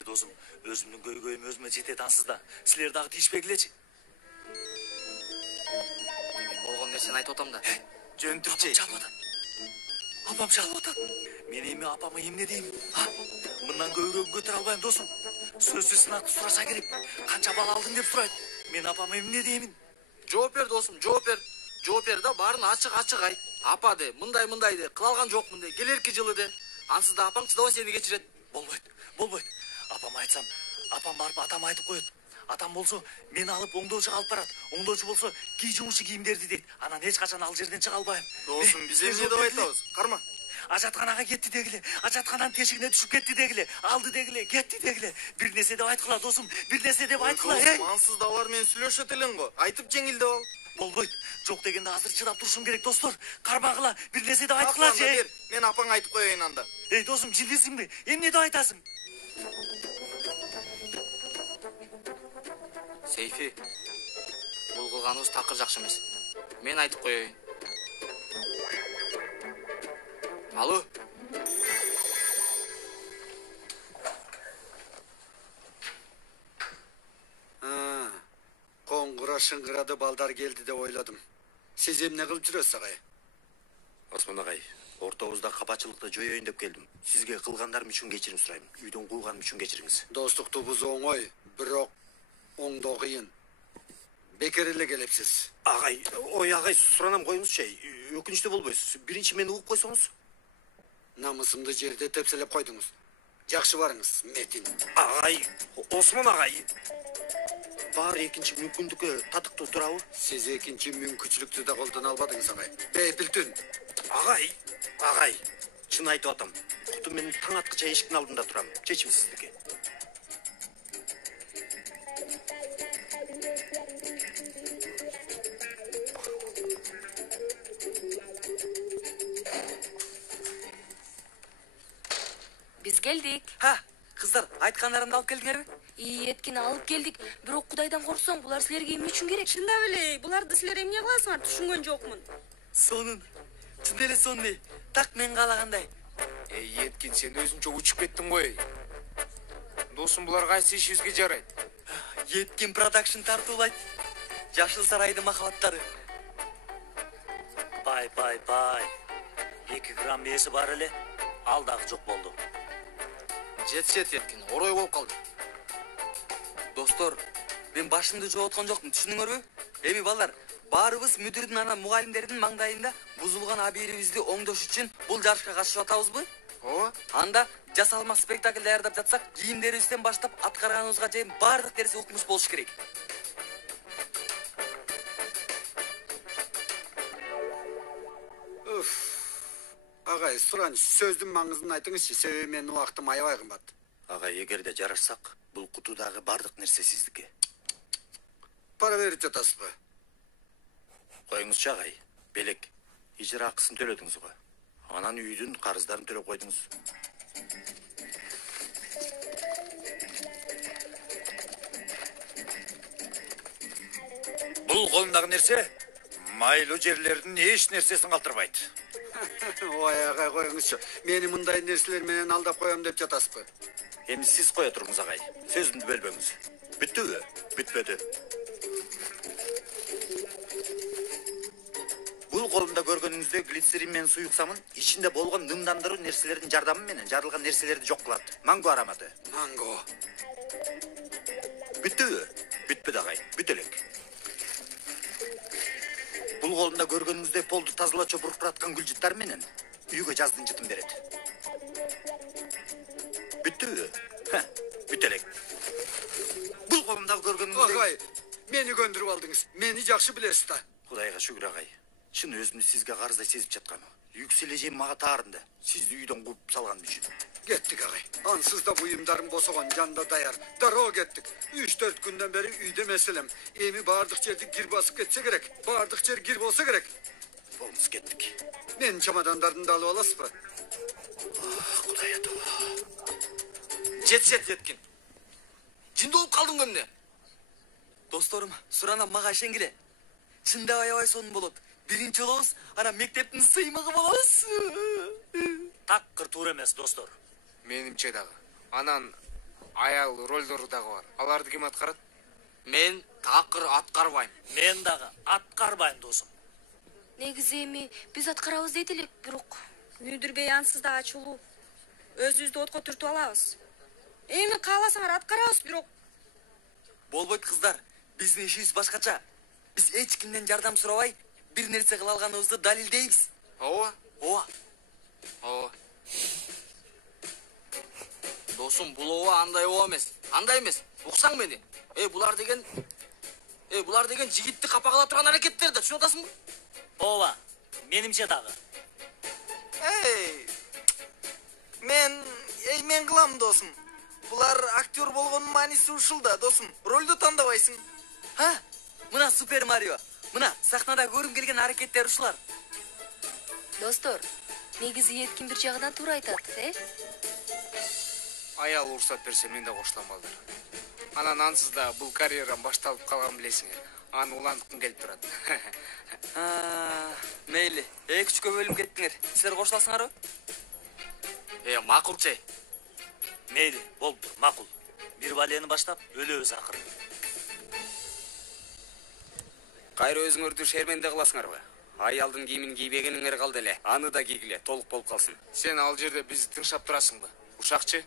Досум, өзүмдүн көйгөйүм өзүмө жетет ансыз да. Силер дагы тийишпегилечи. Болгон нерсени айтып атам да. Жөнтүрчү. Апам жалып атат. Мен эми апама эмне дейм? Мындан көйгөйүмдү көтөрө албайм, досум. Сөзсүз сынакты сураса керек. Канча бал алдың деп сурайт. Мен апама эмне деймин? Жооп бер, досум, жооп бер. Жооп бер да, баарын ачык айт. Апа де, мындай де, кыла алган жокмун де, келерки жылы де. Ансыз да апаң чыдабай сени кечирет. Болбойт. Апама айтсам, апам барып атама айтып коет. Атам болсо, мени алып оңдоочуга алып барат. Оңдоочу болсо, кий жумушу кийимдерди дейт. Анан эч качан ал жерден чыга албайм. Досум, биз эмне деп айтабыз? Карма. ажатканага кетти дегиле, ажаткананын тешигине түшүп кетти дегиле, алды дегиле, кетти дегиле. Бир нерсе деп айткыла досум, бир нерсе деп айткыла, Ансыз да алар менен сүйлөшөт элең го. Айтып жеңилдеп ал. Болбойт. Жок дегенде азыр чыдап турушум керек, достор. Карбагыла, бир нерсе деп айткыла же. Мен апаңа айтып коеюн анда. Досум, жилдисиңби? Эмне деп айтасың? Сейфи, бул кылганыбыз такыр жакшы эмес. Мен айтып коеюн. Алло. Коңгура шыңгырады балдар келди деп ойладым. Сиз эмне кылып жүрөсүз агай? Осмон агай, ортобузда капачылыкты жоюйун деп келдим. Сизге кылгандарым үчүн кечирим сурайм. Үйдөн кууганым үчүн кечириңиз. Достукту бузуу оңой, бирок оңдоо кыйын. Бекер эле келипсиз. Агай, ой агай, суранам коюңузчу. Өкүнүчтүү болбойсуз. Биринчи мени угуп койсоңуз. Намысымды жерде тепселеп койдуңуз. Жакшы барыңыз, Метин. Агай, Осмон агай. Бар экинчи мүмкүндүккө татыктуу турабы? Сиз экинчи мүмкүнчүлүктү да колдоно албадыңыз агай. Бейпилтүн. Агай, чын айтып атам. Куту мен таң аткыча эшиктин алдында турам. Чечим сиздики. Биз келдик. Кыздар, айткандарымды алып келдиңерби? Эткини алып келдик. Бирок Кудайдан корксоң, булар силерге эмне үчүн керек? Чындап эле, буларды силер эмне кыласыңар? Түшүнгөн жокмун. Сонун. Чын эле сонун. Так мен каалагандай. Эткин, сен өзүңчө учуп кеттиң го. Досум, булар кайсы ишибизге жарайт? Эткин продакшн тартуулайт. Жашыл сарайдын махабаттары. Пай. 2 грамм ээси бар эле. Ал дагы жок болду. Жетет Эткин, орой болуп калды. Достор, мен башымды жооткон жокмун, түшүндүңөрбү? Эми балдар, баарыбыз мүдүрдүн анан мугалимдердин маңдайында бузулган абийирибизди оңдош үчүн бул жарышка катышып атабызбы? Ооба. Анда жасалма спектакль даярдап жатсак, кийимдерибизден баштап аткарганыбызга чейин баардык нерсе укмуш болуш керек. Агай, сураныч, сөздүн маңызын айтыңызчы, себеби менин убактым аябай кымбат. Агай, эгерде жарашсак, бул кутудагы бардык нерсе сиздики. Пара берип жатасызбы? Коюңузчу агай, белек. Ижара акысын төлөдүңүз го. Анан үйдүн карыздарын төлөп койдуңуз. Бул колумдагы нерсе майлуу жерлердин эч нерсесин калтырбайт. Ой, агай, коюңузчу. Мени мындай нерселер менен алдап коем деп жатасызбы? Эми сиз кое туруңуз агай. Сөзүмдү бөлбөңүз. Бүттүбү? Бүтпөдү. Бул колумда көргөнүңүздөй глицерин менен суюксамын, ичинде болгон дымдандыруу нерселердин жардамы менен жарылган нерселерди жок кылат. Манго ароматы. Манго. Бүттүбү? Бүтпөдү агай. Бүт элек. Бул колумда көргөнүңүздөй полду тазалоочу буркураткан гүл жыттар менен үйгө жаздын жытын берет. Бүттүбү? Бүт элек. Бул колумда көргөнүңүздөй... Агай, мени көндүрүп алдыңыз. Мени жакшы билесиз да. Кудайга шүгүр агай. Чын өзүмдү сизге карыздай сезип жаткам. Yükseleeceğim мага таарынды. Сизди үйдөн кууп салган үчүн. Кеттик агай. Ансыз да буюмдарым босогон, жанда даяр. Дароо кеттик. 3-4 күндөн бери үйдө меселем. Эми баардык жерди кир басып кетсе керек. Баардык жер кир болсо керек. Болмуз кеттик. Менин чемодандардымды алып аласызбы? Кудай ата. Жетсет Еткин. Жинди болуп калдың эмне? Досторум, суранам мага ишенгиле. Чында аябай сонун болот. Биринчи болобуз, анан мектептин сыймыгы болобуз. Такыр туура эмес, достор. Менимче дагы. Анан аял ролдору дагы бар. Аларды ким аткарат? Мен такыр аткарбайм. Мен дагы аткарбайм, досум. Негизи эми биз аткарабыз дейт элек, бирок Мүдүрбей ансыз да ачуулуу. Өзүбүздү отко түртүп алабыз. Эми кааласаңар аткарабыз, бирок болбойт кыздар. Биздин ишибиз башкача. Биз эч кимден жардам сурабай, бир нерсе кыла алганыбызды далилдейбиз. Ооба. Ооба. Ооба. Досум, бул ооба андай ооба эмес. Андай эмес. Уксаң мени. Булар деген жигитти капагала турган аракеттер да, түшүнүп атасыңбы? Ооба. Менимче дагы. мен кылам досум. Булар актер болгонун мааниси ушул да, досум. Ролду тандабайсың. Ха? Мына Супер Марио. Мына сахнада көрүм келген аракеттер ушулар. Достор, негизи эткин бир жагынан туура айтат, Аял уруксат берсе мен да кошулам балдар. Анан ансыз да бул карьерам башталып калган билесиңер. Аны уланткым келип турат. Мейли, 2-3 бөлүм кеттиңер. Силер кошуласыңарбы? Макул чей. Мейли, болду, макул. Бир балени баштап, өлөбүз акыры. Кайра өзүңөрдү шерменде кыласыңарбы? Аялдын кийимин кийбегениңер калды эле. Аны да кийгиле, толук болуп калсын. Сен ал жерде бизди тыңшап турасыңбы? Ушакчы?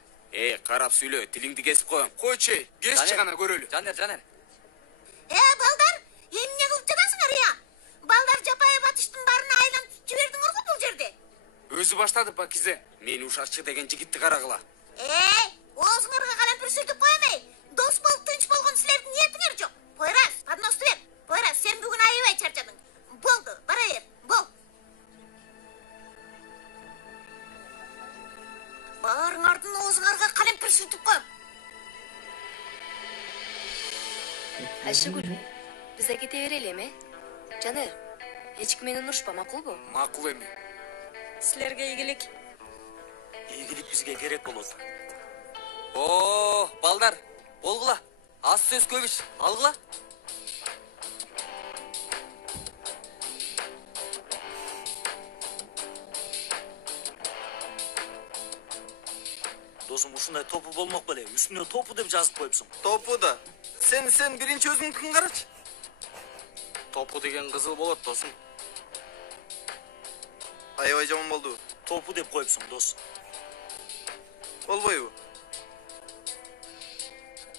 Карап сүйлө, тилиңди кесип коем. Койчу, кесчи гана көрөлү. Жанер. Балдар, эмне кылып жатасыңар, Балдар жапайы батыштын баарына айланып жибердиңер го бул жерде. Өзү баштады Пакизе. Мен ушакчы деген жигитти карагыла. Оозуңарга калемпир сүртүп коем, Дос болуп тынч болгон силердин ниетиңер жок. Пойрас, подносту бер. Пойрас, сен бүгүн аябай чарчадың. Болду, бара бер, бол. Баарыңардын оозуңарга калемпир сүртүп коем. Айшыгүл, биз да кете берели, Жанер, эч ким менен урушпа, макулбу? Макул эми. Силерге ийгилик. Ийгилик бизге керек болот. Балдар, болгула. Аз сөз көп иш, алгыла. Досум, ушундай топу болмок беле. Үстүнө топу деп жазып коюпсуң. Топу да. Сен биринчи өзүңдүкүн карачы. Топу деген кызыл болот, досум. Аябай жаман болду. Топу деп коюпсуң, дос. Болбойбу?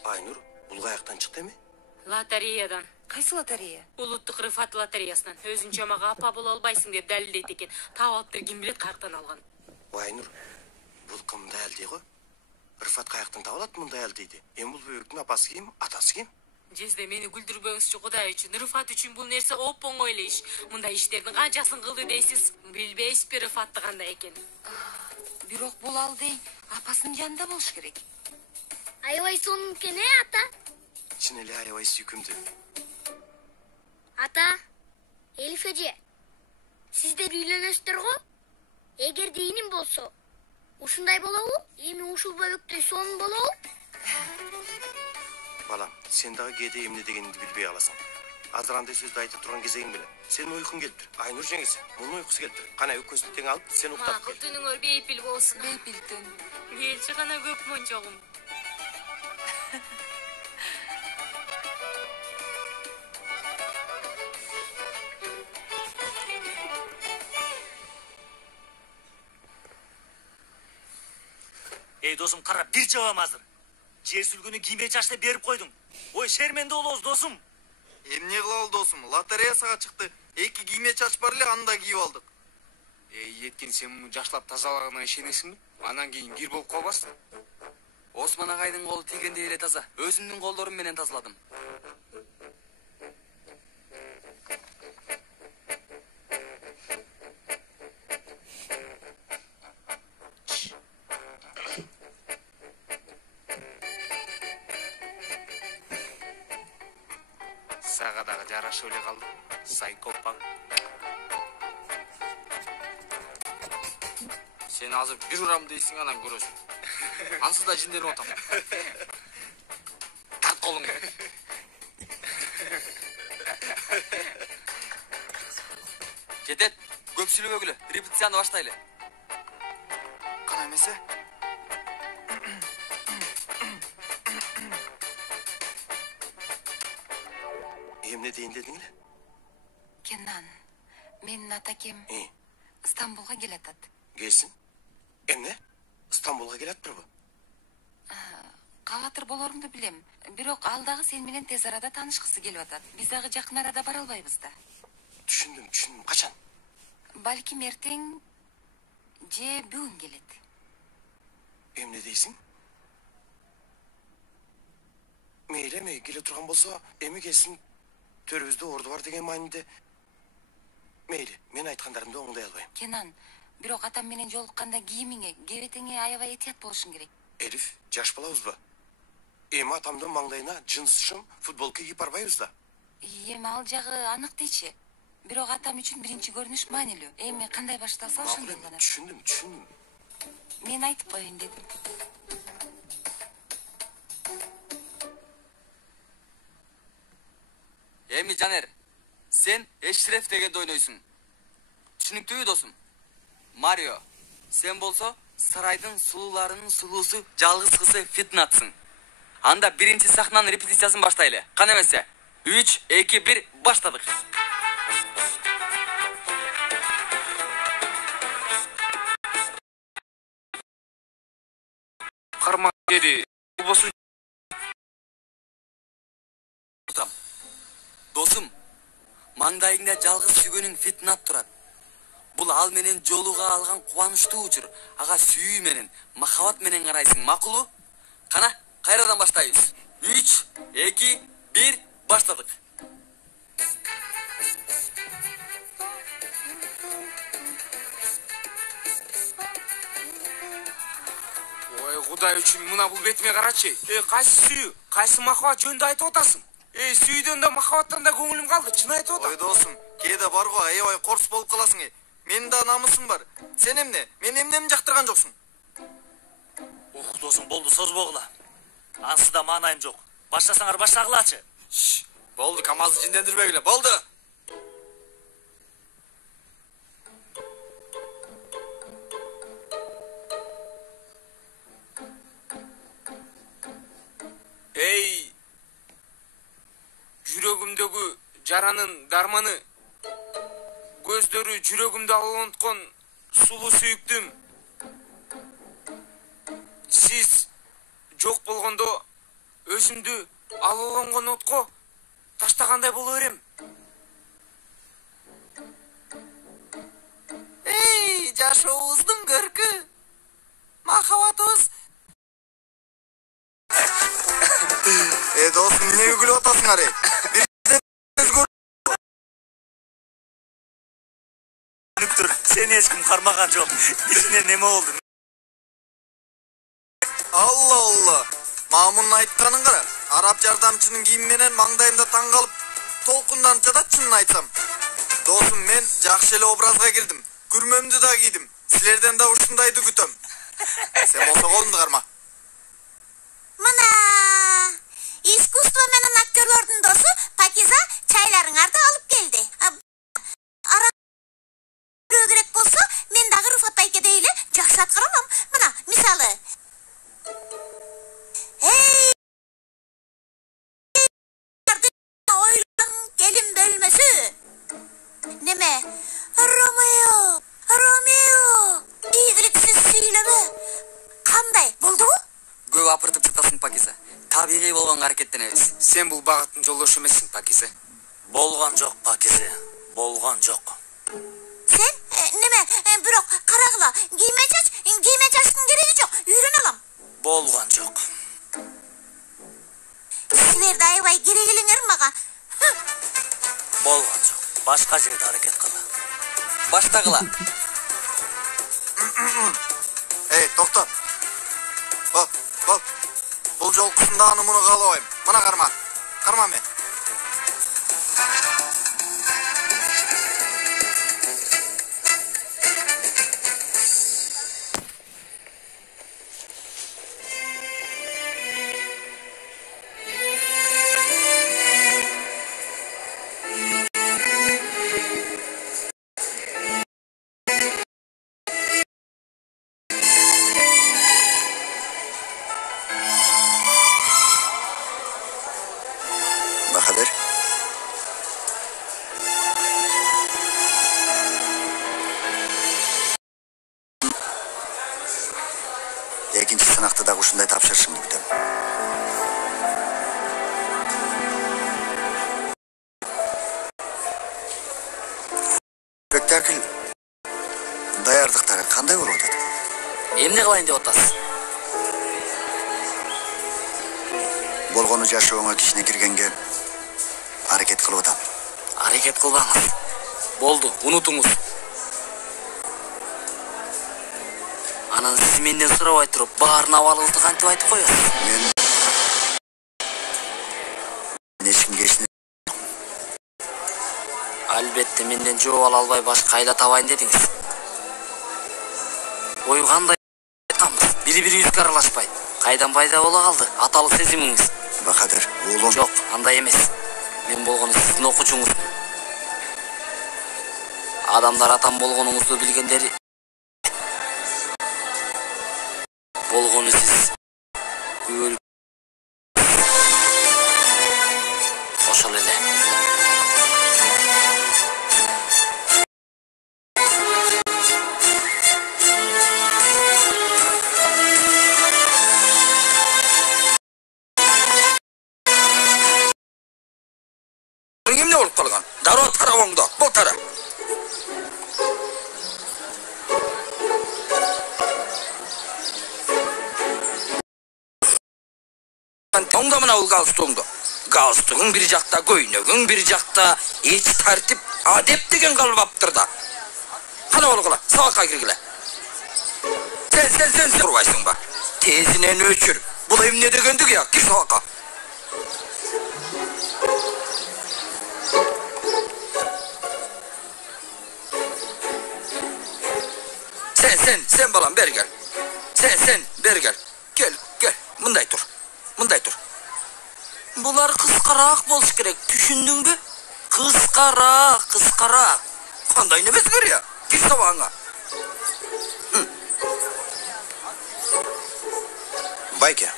Айнур, бул каяктан чыкты эми? Лотереядан. Кайсы лотерея? Улуттук Рыфат лотереясынан. Өзүнчө мага апа боло албайсың деп далилдейт экен. Таап алыптыр, ким билет каяктан алган. Айнур, бул кым далилдей го? Рыфат каяктан таап алат мындай далилдейди? Эми бул бөбөктүн апасы ким, атасы ким? Жезде мени күлдүрбөңүзчү, Кудай үчүн. Рыфат үчүн бул нерсе оп-оңой эле иш. Мындай иштердин канчасын кылды дейсиз? Билбейсизби Рыфатты кандай экен? Бирок бул алдый апасынын жанында болуш керек. Аябай сонун экен, ата? Чын эле аябай сүйкүмдүү. Ата, Элиф эже, сиздер үйлөнөсүздөр го? Эгерде иним болсо, ушундай болобу? Эми ушул бөбөктөй сонун болобу? Балам, сен дагы кээде эмне дегениңди билбей каласың. Азыр андай сөздү айтып турган кезегиң беле. Сенин уйкуң келиптир. Айнур жеңиз, мунун уйкусу келиптир. Кана өкөзүн тең алып, сен уктап Макул түнүңөр бейпил болсун. Бейпил түн. Келчи гана көп мончогум. Досум, кара, бир жабам азыр. Жер сүлгүнү кийме чачты берип койдуң. Ой, шерменде болобуз, досум. Эмне кылалы, досум? Лотереясыга чыкты. 2 кийме чач бар эле, аны да кийип алдык. Эткин, сен муну жаштап тазалаганына ишенесиңби? Анан кийин кир болуп калбасын. Осман агайдын колу тийгендей эле таза. Өзүмдүн колдорум менен тазаладым. Сага дагы жарашып эле калды. Сайкопаң. Сен азыр бир урам дейсиң, анан көрөсүң. Ансыз да жинденип атам. Тарт колуңду. Жетет, көп сүйлөбөгүлө. Репетицияны баштайлы. Кана эмесе? Эмне дейин дедиң эле? Кенан, менин атакем Стамбулга келатат. Келсин. Эмне? Стамбулга келатпырбы? Калатыр болорумду билем. Бирок ал дагы сен менен тез арада таанышкысы келип атат. Биз дагы жакын арада бара албайбыз да. Түшүндүм. Качан? Балким эртең же бүгүн келет. Эмне дейсиң? Мейли, келе турган болсо, эми келсин. Төрүбүздө орду бар деген маанинде. Мейли, мен айткандарымды оңдой албайм. Кенан, Бирок атам менен жолукканда кийимиңе, кебетиңе аябай этият болушуң керек. Элиф, жаш балабызбы? Эми атамдын маңдайына жынс шым футболка кийип барбайбыз да. Эми ал жагы анык дейчи. Бирок атам үчүн биринчи көрүнүш маанилүү. Эми кандай башталса ошондой болот. Түшүндүм. Мен айтып коеюн дедим. Эми Жанер, сен Эшреф дегенди ойнойсуң. Түшүнүктүүбү досум? Марио, сен болсо сарайдын сулууларынын сулуусу жалгыз кызы Фитнатсың. Анда биринчи сахнанын репетициясын баштайлы. Кана эмесе? 3, 2, 1, баштадык. Карма деди. Досум, маңдайыңда жалгыз сүйгөнүң Фитнат турат. Бул ал менен жолуга алган кубанычтуу учур. Ага сүйүү менен, махабат менен карайсың, макулу? Кана, кайрадан баштайбыз. 3, 2, 1, баштадык. Ой, Кудай үчүн мына бул бетиме карачы. Кайсы сүйүү, кайсы махабат жөнүндө айтып атасың? Сүйүүдөн да махабаттан да көңүлүм калды, чын айтып атам. Ой досум, кээде бар го, аябай корс болуп каласың. Менин да намысым бар. Сен эмне? Мен эмнени жактырган жоксуң? Досум, болду, созбогула. Ансыз да маанайым жок. Баштасаңар баштагылачы. Болду, камазды жиндендирбегиле. Болду. Эй, жүрөгүмдөгү жаранын дарманы, көздөрү жүрөгүмдү алонткон сулуу сүйүктүм. Сиз жок болгондо өзүмдү алаланган отко таштагандай боло берем. Эй, жашообуздун көркү, махабатыбыз. Досум, эмнеге күлүп атасыңар? Нүктөр, сени эч ким кармаган жок. Ичинен неме болду? Алла. Мамунун айтканын кара. Араб жардамчынын кийими менен маңдайымда таң калып, толкунданча да чынын айтсам. Досум, мен жакшы эле образга кирдим. Күрмөмдү да кийдим. Силерден да ушундайды күтөм. Сен болсо колуңду карма. Мына искусство менен актерлордун досу Пакиза чайларыңарды алып келди. Ара керек болсо, мен дагы Руфат байке дейле жакшы аткарамам. Мына, мисалы. Эй! Ойлон келин бөлмөсү. Неме? Ромео! Ийгиликсиз сүйлөмө. Кандай? Болдубу? Көп апыртып чытасың, Пакиза. Табигый болгонго аракеттенебиз. Сен бул багыттын жолдошу эмессиң, Пакиза. Болгон жок, Пакиза. Болгон жок. Сен неме? Бирок карагыла, кийме чачтын кереги жок. Үйрөнө алам. Болгон жок. Силерди аябай керегилиңер мага. Болгон жок. Башка жерде аракет кыл. Баштагыла. Эй, токто. Бол. Бул жолкусунда аны муну каалабайм. Мына карма. Карма мен. Бахадыр. Экинчи сынакты дагы ушундай тапшырышымды күтөм. Спектакль даярдыктары кандай болуп атат? Эмне кылайын деп атасыз? Болгону жашооңо кичине киргенге аракет кылып атам. Аракет кылбаңыз. Болду, унутуңуз. Анан сиз менден сурабай туруп, баарын абалыңызды кантип айтып коесуз? Мен ешкимге эч Албетте менден жооп ала албай башка айла табайын дедиңиз. Ой кандай айтканбыз, бири-бирибизге аралашпай. Кайдан пайда боло калды аталык сезимиңиз? Бакадыр, уулум. Жок, андай эмес. Мен болгону сиздин окуучуңуз. Адамдар атам болгонуңузду билгендери болгону сиз өл ошол эле. Эмне болуп калган? Дароо тарабыңды, бул тара. Оңда мына ул галстугуңду. Галстугуң бир жакта, көйнөгүң бир жакта, эч тартип, адеп деген калбаптыр да. Кана болгула, сабакка киргиле. Сен турбайсың ба? Тезинен өчүр. Бул эмне дегендик я? Кир сабакка. Sen balam beri gel. Sen beri gel. Gel. Mınday tur. Bular kıskarak bolş gerek. Düşündün mü? Kıskarak. Kanday ne bezgör ya? Gir sabahına. Байке.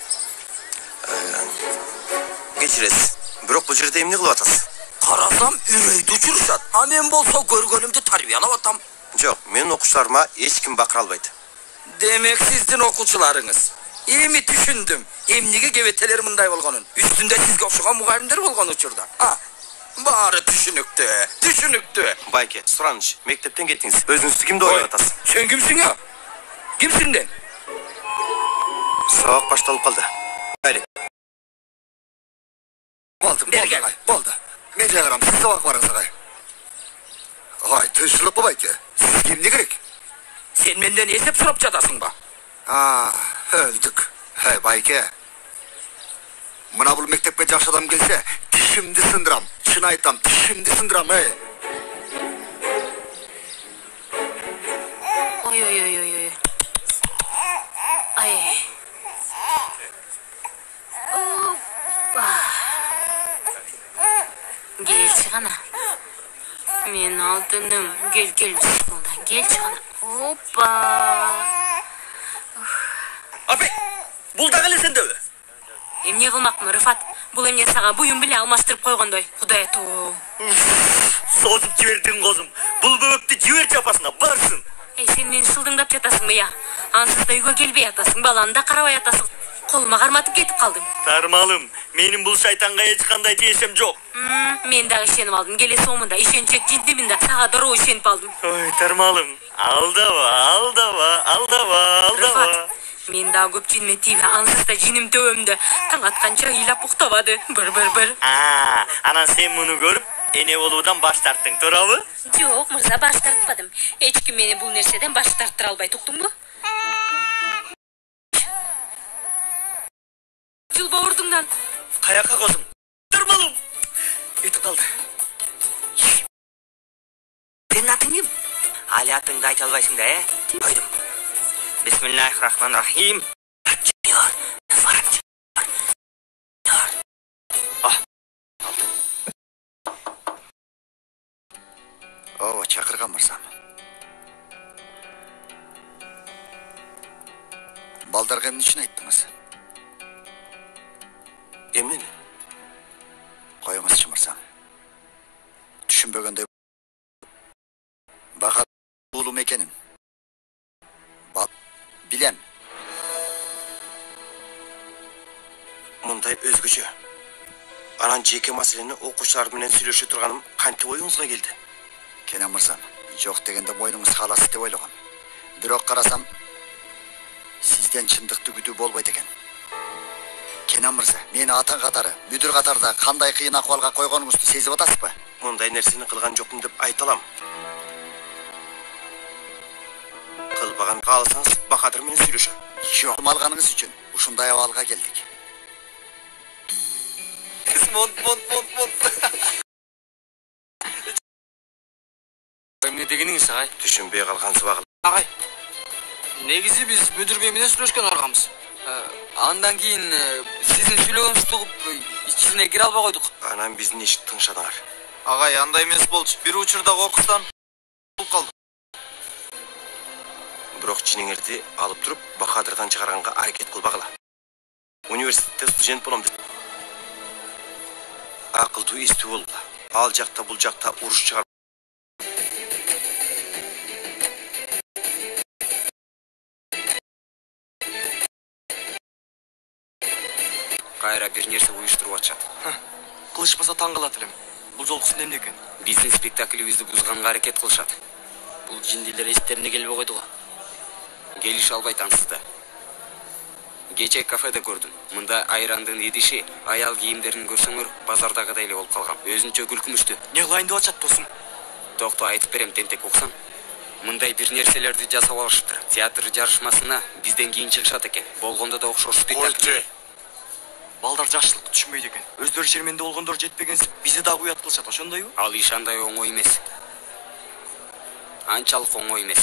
Geçiriz. Бирок бул жерде эмне кылып атасыз? Карасам үрөйдү учурушат. А мен болсо көргөнүмдү тарбиялап атам. Жок, менин окуучуларыма эч ким бакыра албайт. Demek sizdin okuyucularınız. Emi düşündüm. Emnige geveteleri mınday bolgonun. Üstünde sizge okşagan mugalimler bolgon uçurda. Ha. Bari düşünüktü. Байке, сураныч, мектептен кеттиңиз. Өзүңүздү кимди ойлоп атасыз? Sen kimsin ya? Kimsin den? Сабак башталып калды. Айли. Болды. Мен жагырам, сиз сабак барыңыз агай. Агай, тынччылык байке. Сиз кимди керек? Sen menden esep сурап жатасың ба? Öldük. Hey байке. Мына бул мектепке жакшы адам келсе, тишимди сындырам. Чын айтам, тишимди сындырам, ey. Ой. Ай. Келчи гана. Мен алтыным. Кел. Келчи гана. Опа. Апе, бул да келесендеби? Эмне кылмакмын, Рыфат? Бул эмне сага буюм биле алмаштырып койгондой. Кудай тоо. Созуп жибердиң козум. Бул бөбөктү жиберчи апасына, барсын. Сен мени шылдыңдап жатасыңбы я? Ансыз да үйгө келбей атасың, баланы да карабай атасың. Колума карматып кетип калдың. Тармалым, менин бул шайтанга эч кандай тиешем жок. Мен дагы ишенип алдым. Келе соомунда ишенчек жиндимин да сага дароо ишенип алдым. Ой, Тармалым, алдаба. Рыфат, мен дагы көп жинме тийбе. Ансыз да жиним төбөмдө. Таң атканча ыйлап уктабады. Бір. Анан сен муну көрүп, эне болуудан баш тарттың, туурабы? Жок, мырза, баш тартпадым. Эч ким мени бул нерседен баш тарттыра албайт, уктуңбу? Жылба ордуңдан. Каяка козум? Тармалым. Өтүп калды. Сенин атың ким? Али атыңды айта албайсың да, Койдум. Бисмиллахиррахманиррахим. Ооба, чакырган мырзам. Балдарга эмне үчүн айттыңыз? Эмнени? Коюңузчу мырзам. Түшүнбөгөндөй. Бака уулум экенин. Билем. Мындай өзгөчө. Анан жеке маселени окуучулар менен сүйлөшө турганым кантип оюңузга келди? Кенен мырзам, жок дегенде мойнуңуз каласы деп ойлогом. Бирок карасам, сизден чындыкты күтүү болбойт экен. Кенен мырза, мени ата катары, мүдүр катарда кандай кыйын акыбалга койгонуңузду сезип атасызбы? Мындай нерсени кылган жокмун деп айта алам. албаган кааласаңыз Бахадыр менен сүйлөшөм. Жоқ, алғаныңыз үшін ушундай абалга келдик. Эмне дегениңиз агай? Түшүнбөй калган сыбагыл. Агай. Негизи биз мүдүр бей менен сүйлөшкөн арганбыз. Андан кийин сиздин сүйлөгөнүңүздү угуп ичине кире албай койдук. Анан биздин эшик тыңшадыңар. Агай, андай эмес болчу. Бир учурда коркустан болуп калдым. Бирок жинеңерди алып туруп Бахадырдан чыгарганга аракет кылбагыла. Университетте студент болом деп. Акылдуу эстүү болгула. Ал жакта бул жакта уруш чыгар. Кайра бир нерсе уюштуруп атышат. Кылышпаса таң калат элем. Бул жолкусун эмне экен? Биздин спектаклибизди бузганга аракет кылышат. Бул жиндилер эстерине келбей койду го. Келише албайт ансызда. Кече кафеде көрдүм. Мында айрандын идиши, аял кийимдерин көрсөңөр, базардагыдай эле болуп калган. Өзүнчө күлкүмүштү. Не кылайын деп атышат досум? Токто айтып берем, тентек уксаң. Мындай бир нерселерди жасап алышыптыр. Театр жарышмасына бизден кийин чыгышат экен. Болгондо да окшош спектакль. Балдар жашылыкты түшүнбөйт экен. Өздөрү шерменде болгондор жетпегенсип, бизди дагы уят кылышат, ошондойбу? Ал иш андай оңой эмес. Анчалык оңой эмес.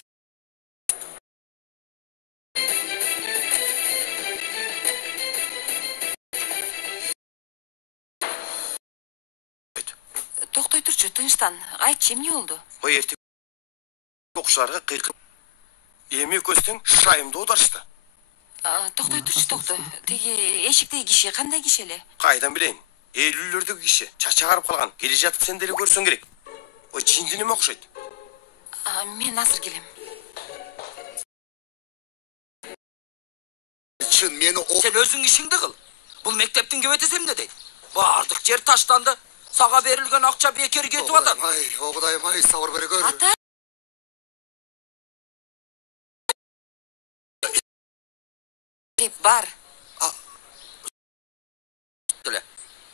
Токтой турчу, тынчтан. Айтчы, эмне болду? Ой, эртең окуучуларга кыйкым. Эми көстең шайымды оодарышты. Токтой турчу, токто. Теги эшиктеги киши кандай киши эле? Кайдан билейин? Элүүлөрдөгү киши чачы агарып калган. Келе жатып сен деле көрсөң керек. Ой, жинди неме окшойт? Мен азыр келем. Чын мени Сен өзүң ишиңди кыл. Бул мектептин кебетеси эмне дейт? Бардык жер таштанды. Сага берилген акча бекер кетип атат. Ай, Кудайым, ай, сабыр бере көр. Ата. Бар.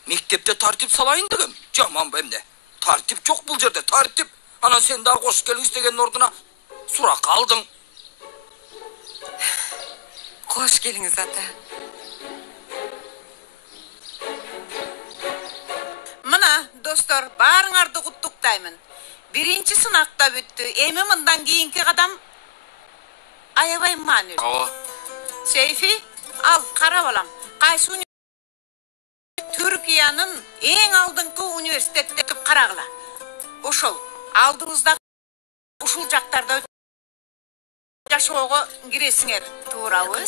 Мектепте тартип салайын дегем. Жаманбы эмне? Тартип жок бул жерде, тартип. Анан сен дагы кош келиңиз деген ордуна сурак алдың. Кош келиңиз, ата. Мына, достор, баарыңарды куттуктаймын. Биринчи сынакта бүттү. Эми мындан кийинки кадам аябай маанилүү. Ооба. Сейфи, ал карап алам. Кайсы Түркиянын эң алдыңкы университетте өтүп карагыла. Ошол алдыбызда ушул жактарда жашоого киресиңер, туурабы?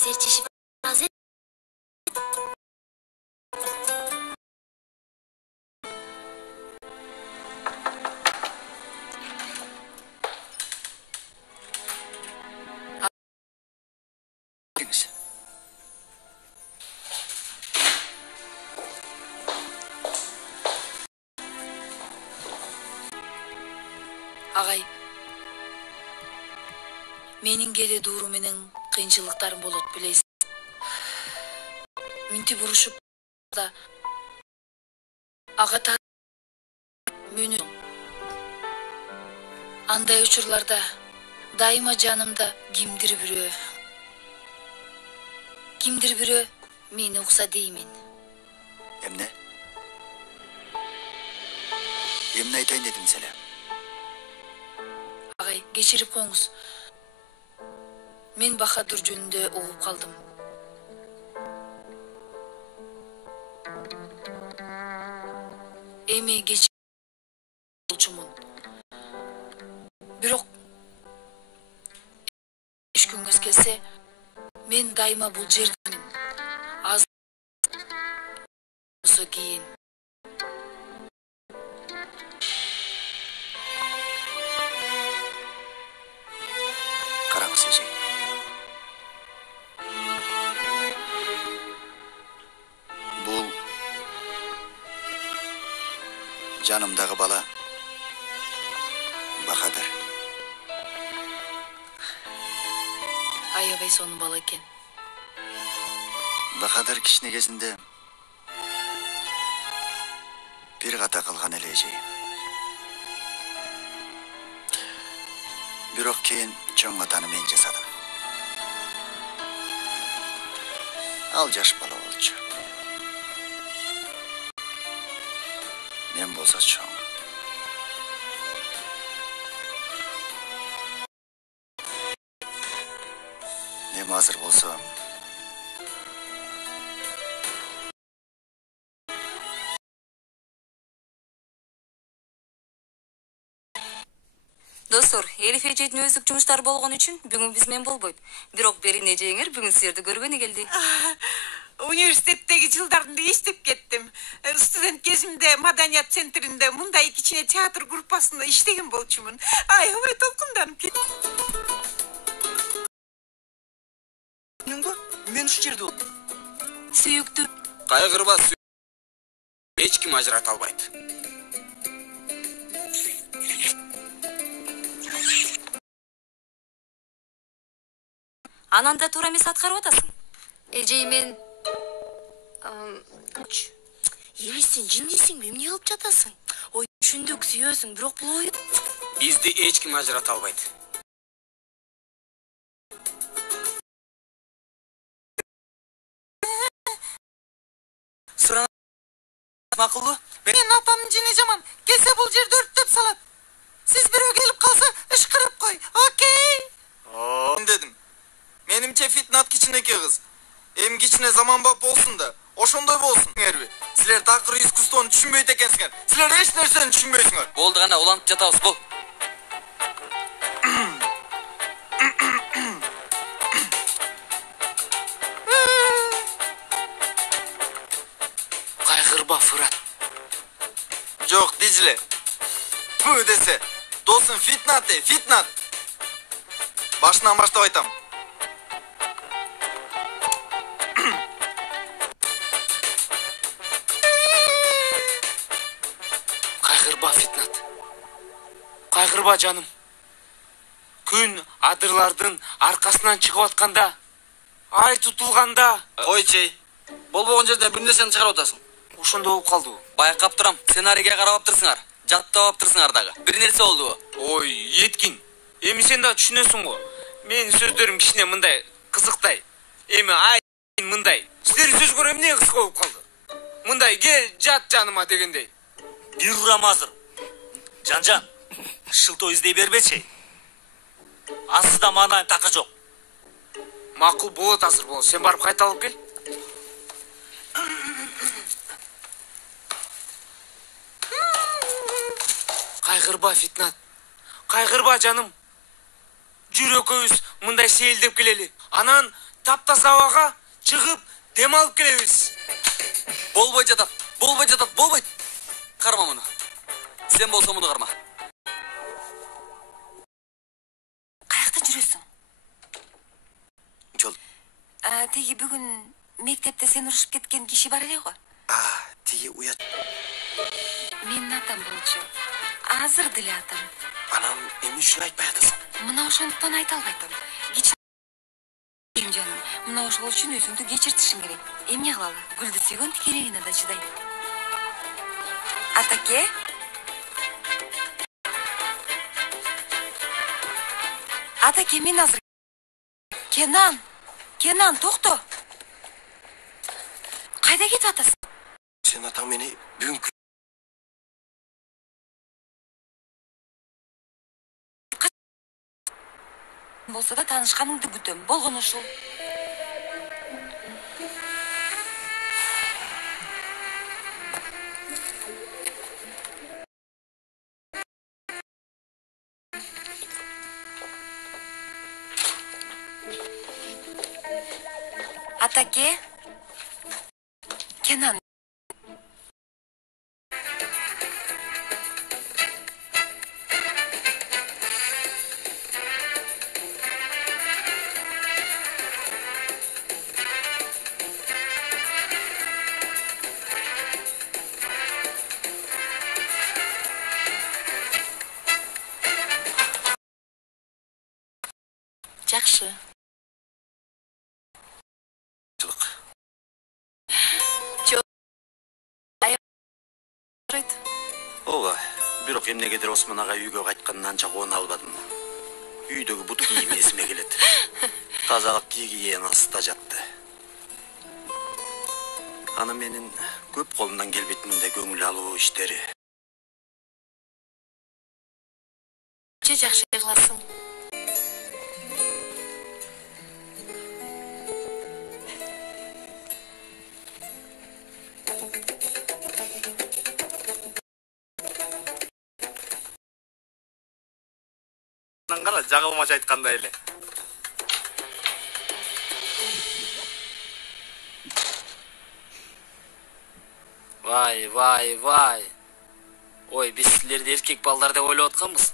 Агай, менин кээде дууру менен кыйынчылыктарым болот, билесиз. Минтип урушуп да ага мөнү. Андай учурларда дайыма жанымда кимдир бирөө мени укса деймин. Эмне? Эмне айтайын дедиңиз эле? Агай, кечирип коюңуз. Мен Бахадыр жөнүндө угуп калдым. Эми кечирчумун. Бирок күнгөз келсе, мен дайыма бул жердин аз кийин. Караңыз, эжей. Бул жанымдагы бала Бахадыр. Аябай сонун бала экен. Бахадыр кичине кезинде бир ката калган эле, эжей. Бирок кийин чоң катаны мен жасадым. Ал жаш бала болчу. Мен болса чоң. Мен азыр болсам, Достор, Элиф эжейдин өздүк жумуштары болгон үчүн бүгүн биз менен болбойт. Бирок Берин эжеңер бүгүн силерди көргөнү келди. Университеттеги жылдарымда иштеп кеттим. Студент кезимде маданият центринде мындай кичине театр группасында иштеген болчумун. Аябай толкунданып кеттим. Мен ушу жерде болдум. Сүйүктүү. Кайгырба, эч ким ажырата албайт. Ананда туура эмес аткарып атасың. Эжей мен эми сен жиндейсиңби? Эмне кылып жатасың? Ой, түшүндүк, сүйөсүң, бирок бул ой. Бизди эч ким ажырата албайт. Суран макулду? Мен атамдын жини жаман. Келсе бул жерди өрттөп салат. Сиз бирөө келип калса, ышкырып кой. Окей? Dedim. Menimçe Fitnat kичинекей kız. Em kичине заманбап болсун да, ошондой болсун. Силер такыр искусствону түшүнбөйт экенсиңер. Силер эч нерсени түшүнбөйсүңөр. Болду гана улантып жатабыз, бол. Кайгырба, Фырат. Жок, Дижиле. Бу десе, досун Fitnat де, Fitnat. Башынан баштап айтам. Кайгырба, Fitnat. Кайгырба, жаным. Күн адырлардын аркасынан чыгып атканда, ай тутулганда. Койчей. Болбогон жерден бир нерсени чыгарып атасың. Ошондо болуп калды. Байкап турам, сценарийге карап аптырсыңар. Жаттап аптырсыңар дагы. Бир нерсе болду. Ой, Еткин. Эми сен да түшүнөсүң го. Менин сөздөрүм кичине мындай кызыктай. Эми ай мындай. Силердин сөзгөр эмне кыска болуп калды? Мындай кел жат жаныма дегендей. Бир урам азыр. Жан, шылтоо издей бербечи. Ансызда маанайын такы жок. Макул болот азыр болот. Сен барып кайта алып кел. Кайгырба, Fitnat. Кайгырба, жаным. Жүрөкөбүз мындай сейилдеп келели. Анан таптаза абага чыгып дем алып келебиз. Болбойт жатат, болбойт. Карма муну. Сен болсо муну карма. Каякта жүрөсүң? Жол. Теги бүгүн мектепте сен урушуп кеткен киши бар эле го. Тиги уят. Менин атам болчу. Азыр деле атам. Анан эмне үчүн айтпай атасың? Мына ошондуктан айта албайтам. Жаным, мына ошол үчүн өзүңдү кечиртишиң керек. Эмне кылалы? Гүлдү сүйгөн тикелегине да чыдайт. Атаке? Атаке, мен азыр. Кенан, токто. Кайда кетип атасың? Сен атаң мени бүгүн болсо да таанышканыңды күтөм. Болгону ушул. Атаке? Кенан. Жакшы. Ооба, бирок эмнегедир Осмон ага үйгө кайткандан анча кубана албадым. Үйдөгү бут кийим эсиме келет. Тазалык кийген астта жатты. Аны менин көп колумдан келбейт мындай көңүл алуу иштери. Жакшы кыласың. Кара, жагылмач айткандай эле. Vay. Ой, biz sizlerdi erkek ballar деп ойлоп атканбыз.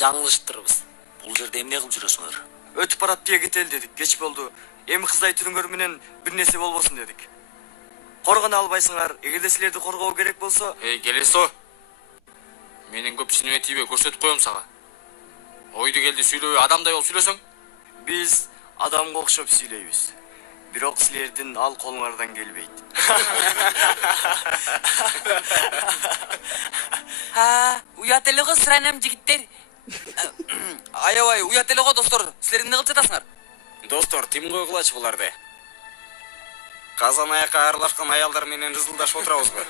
Жаңылыштырбыз. Бул жерде эмне кылып жүрөсүңөр? Өтүп барат диye кетели дедик. Кеч болду. Эми кыздай түрүңөр менен бир нерсе болбосун дедик. Коргоно албайсыңар. Эгерде силерди коргоо керек болсо, келесо. Менин көп синеме тийбей көрсөтүп коем сага. Ойду келди сүйлөбөй адамдай болуп сүйлөсөң. биз адамга окшоп сүйлөйбүз. Бирок силердин ал колуңардан келбейт. Уят эле го сыранам жигиттер. Аябай, уят эле го достор. Силер эмне кылып жатасыңар? Достор, тим койгулачы буларды. Казан аякка аралашкан аялдар менен ызылдашып отурабызбы?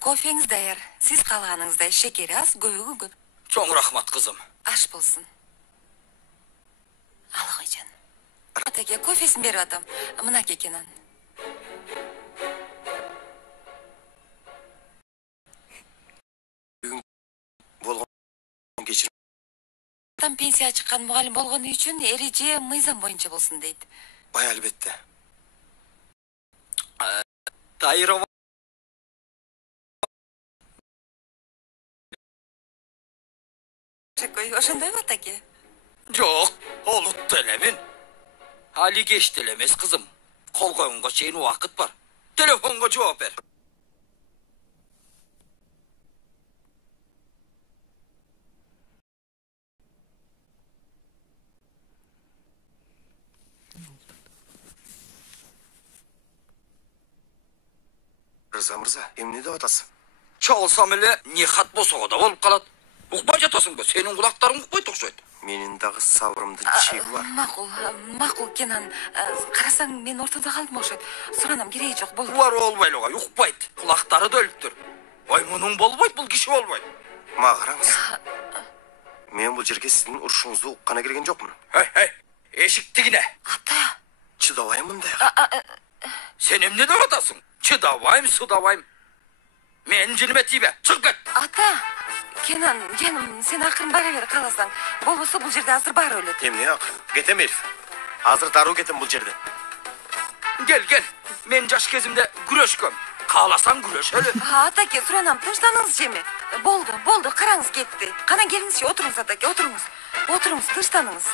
Кофеңіз даяр. Сіз қалғаныңыздай шекері аз, көбігі көп. Чоң рахмат кызым. Аш болсын. Ал қойжан. Атаке, кофесін беріп атам. Мына кекенан. Болгон кечирим. Там пенсия чыққан мұғалім болғаны үшін эреже мыйзам бойынша болсын дейді. Бай албетте. Тайрова. Ошондой ма таке? Жок, олут элемин. Али кеч элемес кызым. Колгоюнга чейин убакыт бар. Телефонго жооп бер. Мырза, эмне деп атасың? Чалсам эле не хат болсо да болуп калат. Укпай жатасыңбы? Сенин кулактарың укпайт окшойт. Менин дагы сабырымдын чеги бар. Макул, Кенан. Карасаң, мен ортодо калдым окшойт. Суранам кереги жок, болду. Бар болбойлу, укпайт. Кулактары да өлүптүр. Ой, мунун болбойт, бул киши болбойт. Мага караңыз. Мен бул жерге сиздин урушуңузду уккана келген жокмун. Эшик тигине. Ата. Чыдабайм мындай. Сен эмне деп атасың? Чыдабайм, судабайм. Мен жиниме тийбе, чыгып кет. Ата. Кенан, жаным, сен акырын бара бер каласаң. Болбосо бул жерде азыр бар өлөт. Эмне акыр? Кетем Элиф. Азыр дароо кетем бул жерде. Кел. Мен жаш кезимде күрөшкөм. Кааласаң күрөшөлү. Атаке, суранам, тынчтаныңыз жеме. Болду, караңыз кетти. Кана келиңизчи, отуруңуз атаке, отуруңуз. Отуруңуз, тынчтаныңыз.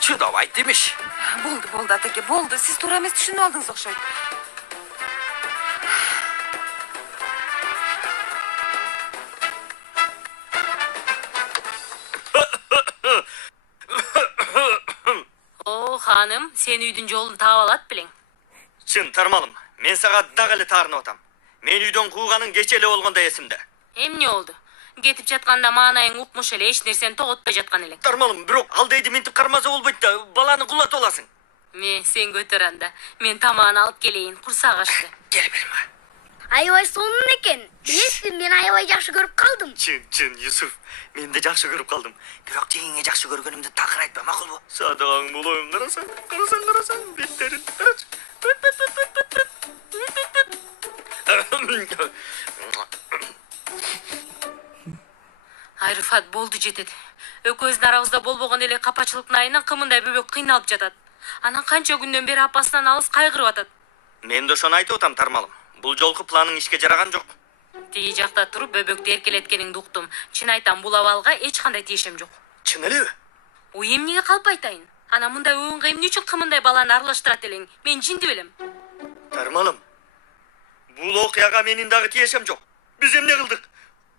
Чыдабайт демеш. Болду, атаке, болду. Сиз туура эмес түшүнүп алдыңыз окшойт. Ханым, сен үйдүн жолун таап алат белең. Чын, Тармалым. Мен сага дагы эле таарынып атам. Мен үйдөн кууганың кече эле болгондой эсимде. Эмне болду? Кетип жатканда маанайың укмуш эле, эч нерсени тоготпой жаткан элең. Тармалым, бирок алдайды минтип кармаса болбойт да, баланы кулатып аласың. Сен көтөр анда. Мен тамагын алып келейин, курсак ачты. Кел берим. Аябай сонун экен. Билесизби, мен аябай жакшы көрүп калдым. Чын, Юсуф. Мен де жакшы көрүп калдым. Бирок жеңиңе жакшы көргөнүмдү такыр айтпа, макулбу? Садагың болоюм, карасаң, беттерин. Айрыфат, болду жетет. Экөөбүздүн арабызда болбогон эле капачылыктын айынан кымындай бөбөк кыйналып жатат. Анан канча күндөн бери апасынан алыс кайгырып атат. Мен да ошону айтып атам, Тармалым. Бул жолку планың ишке жараган жок. Тиги жакта туруп бөбөктү эркелеткениңди уктум. Чын айтам, бул абалга эч кандай тиешем жок. Чын элеби? Ой, эмнеге калп айтайын? Ана мындай оюнга эмне үчүн кымындай баланы аралаштырат элең? Мен жинди белем. Тармалым, бул окуяга менин дагы тиешем жок. Биз эмне кылдык?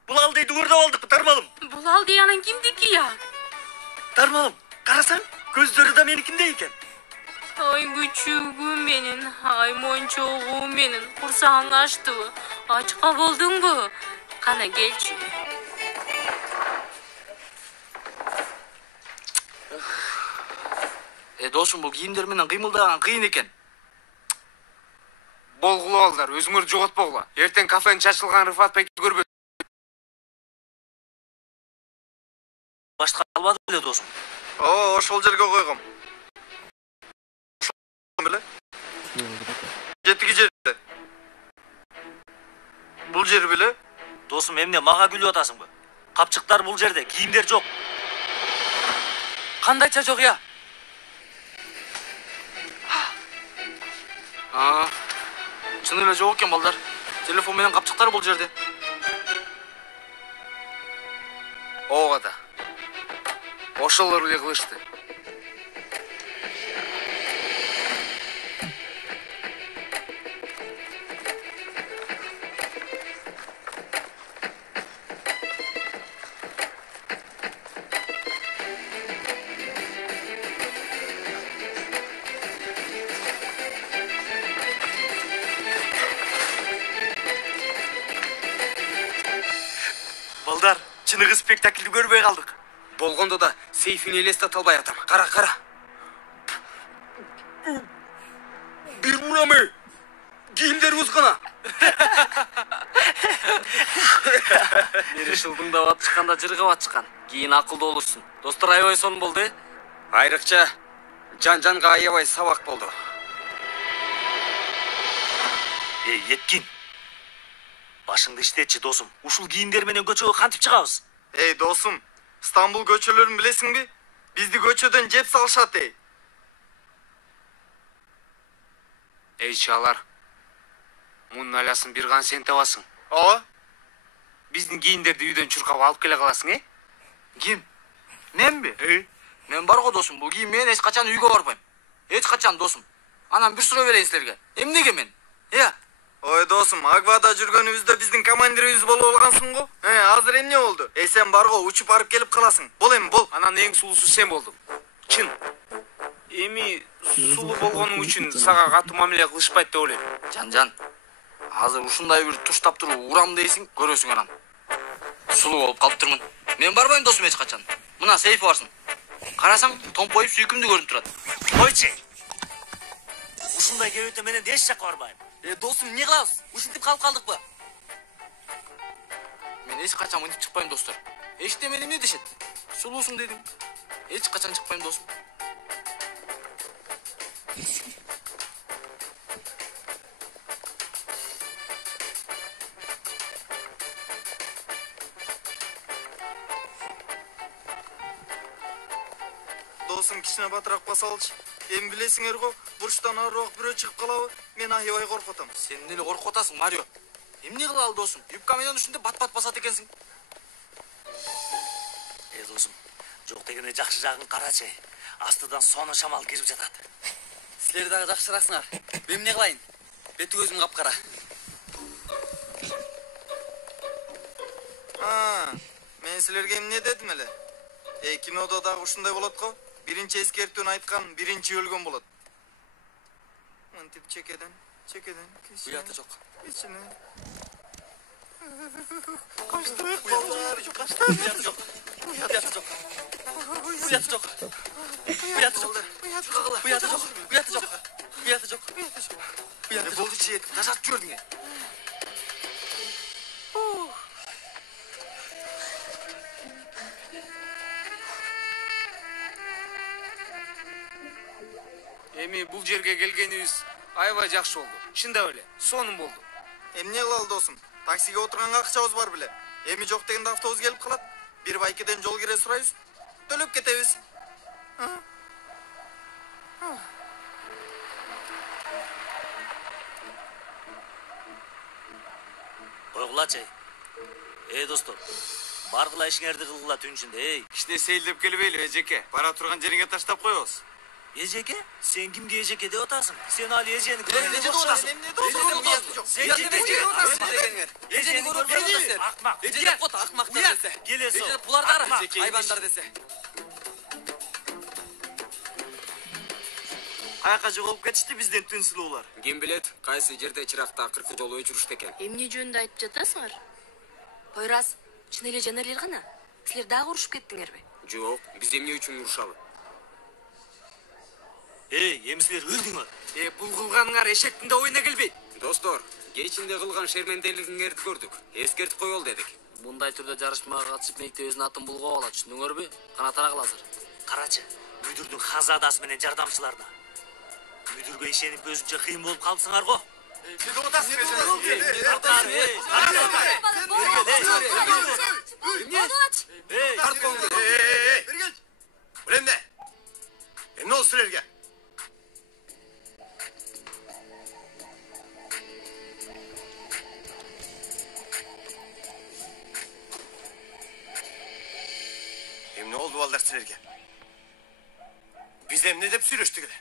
Бул алдайды көрдөп алдыкпы, Тармалым? Бул алды анан кимдики я? Тармалым, карасаң, көздөрү да меникиндей экен. Ay küçüğüm benim, ay monçoğum benim. Kursağın açtı mı? Açığa buldun mu? Kana gelçi. Досым, бұл киімдер менен қимылдаған қиын екен. Болгулу алдар, өзүңөр жоготпогула. Эртең кафенин чачылган Рыфат Бекти көрбөт. Башка калбады беле досум. Ошол жерге койгом. Беле? Жетиги жерде. Бул жер беле? Досум, эмне мага күлүп атасыңбы? Капчыктар бул жерде, кийимдер жок. Кандайча жок я? Чын эле жок экен балдар. Телефон менен капчыктар бул жерде. Ого да. Ошолор эле кылышты. Балдар, чыныгы спектакльди көрбөй калдык. Болгондо да сейфини элестете албай атам. Кара. Бир бурамы. Кийимдер узгана. Мени шылдыңдап атышканда жыргап атышкан. Кийин акылдуу болурсун. Достор, аябай сонун болду. Айрыкча жан-жанга аябай сабак болду. Еткин. Башыңды иштетчи досум. Ушул кийимдер менен көчөгө кантип чыгабыз? Досум, Стамбул көчөлөрүн билесиңби? Бизди көчөдөн жеп салышат, Чалар. Мунун алясын бир ган сен табасың. Ооба. Биздин кийимдерди үйдөн чуркап алып келе каласың, Ким? Менби? Мен бар го досум, бул кийим менен эч качан үйгө барбайм. Эч качан досум. Анан бир суроо берейин силерге. Эмнеге мен? Ой досум, Агвада жүргөнүбүздө биздин командирибиз болуп алгансың го. Азыр эмне болду? Сен бар го, учуп барып келип каласың. Бол эми бол. Анан эң сулуусу сен болдуң. Чын. Эми сулуу болгонуң үчүн сага катуу мамиле кылышпайт деп ойлойм. Жан, азыр ушундай бир туштап туруп урам дейсиң, көрөсүң анан. Сулуу болуп калыптырмын. Мен барбайм досум эч качан. Мына сейфи барсың. Карасаң, томпоюп сүйкүмдү көрүнүп турат. Койчу. Ушундай керөтө менен эч жакка барбайм. Досум, эмне кылабыз? Ушинтип калып калдыкпы? Мен эч качан мынтип чыкпайм, достор. Эчтеме эмне дешет? Сулуусуң дедиң. Эч качан чыкпайм, досум. Досум, кичине батыраак басалчы. Эми билесиңер го, бурчтан арыраак бирөө чыгып калабы? Мен аябай коркуп атам. Сен эле коркуп атасың, Марио. Эмне кылалы досум? Юбка менен ушинтип бат-бат басат экенсиң. Досум, жок дегенде жакшы жагын карачы. Астыдан сонун шамал кирип жатат. Силер дагы жакшыраксыңар. Мен эмне кылайын? Бети көзүм капкара. Мен силерге эмне дедим эле? Кинодо дагы ушундай болот го. Биринчи эскертүүнү айткан, биринчи өлгөн болот. Мынтип чекеден, кичине. Уяты жок. Кичине. Уяты жок. Болду чет, ташат жибердиң. Эми бул жерге келгенибиз аябай жакшы болду. Чындап эле, сонун болду. Эмне кылалы досум? Таксиге отурганга акчабыз бар беле. Эми жок дегенде автобус келип калат. Бир байкеден жол кире сурайбыз. Төлөп кетебиз. Койгулачы. Достор, баргыла ишиңерди кылгыла түн ичинде, Кичине сейилдеп келбейли, эжеке. Бара турган жериңе таштап коебуз. Эжеке? Сен кимге эжеке деп атасың? Сен али эжени Эмне деп атасың? Сен кимге эжеке деп атасың? Эжени көрүп атасың. Акмак. Эжени кот акмактар десе. Келесиң. Эжени булардар, айбандар десе. каяка жоголуп кетишти бизден түн сулуулар? Ким билет, кайсы жерде чыракты акыркы жолу өчүрүштү экен. Эмне жөнүндө айтып жатасыңар? Пойрас, чын эле жанар эл гана. Силер дагы урушуп кеттиңерби? Жок, биз эмне үчүн урушалы? Эми силер өлдүңөр. Бул кылганыңар эшектин да оюна келбейт. Достор, кечинде кылган шерменделигиңерди көрдүк. Эскертип коелу дедик. Мындай түрдө жарышмага катышып мектебибиздин атын булгап алат, түшүндүңөрбү? Кана тарагыл азыр. Карачы, мүдүрдүн хазадасы менен жардамчыларына. Мүдүргө ишенип өзүнчө кыйын болуп калыпсыңар го. Эмне? Эмне болду силерге? Эмне болду балдар силерге? Биз эмне деп сүйлөштүк эле?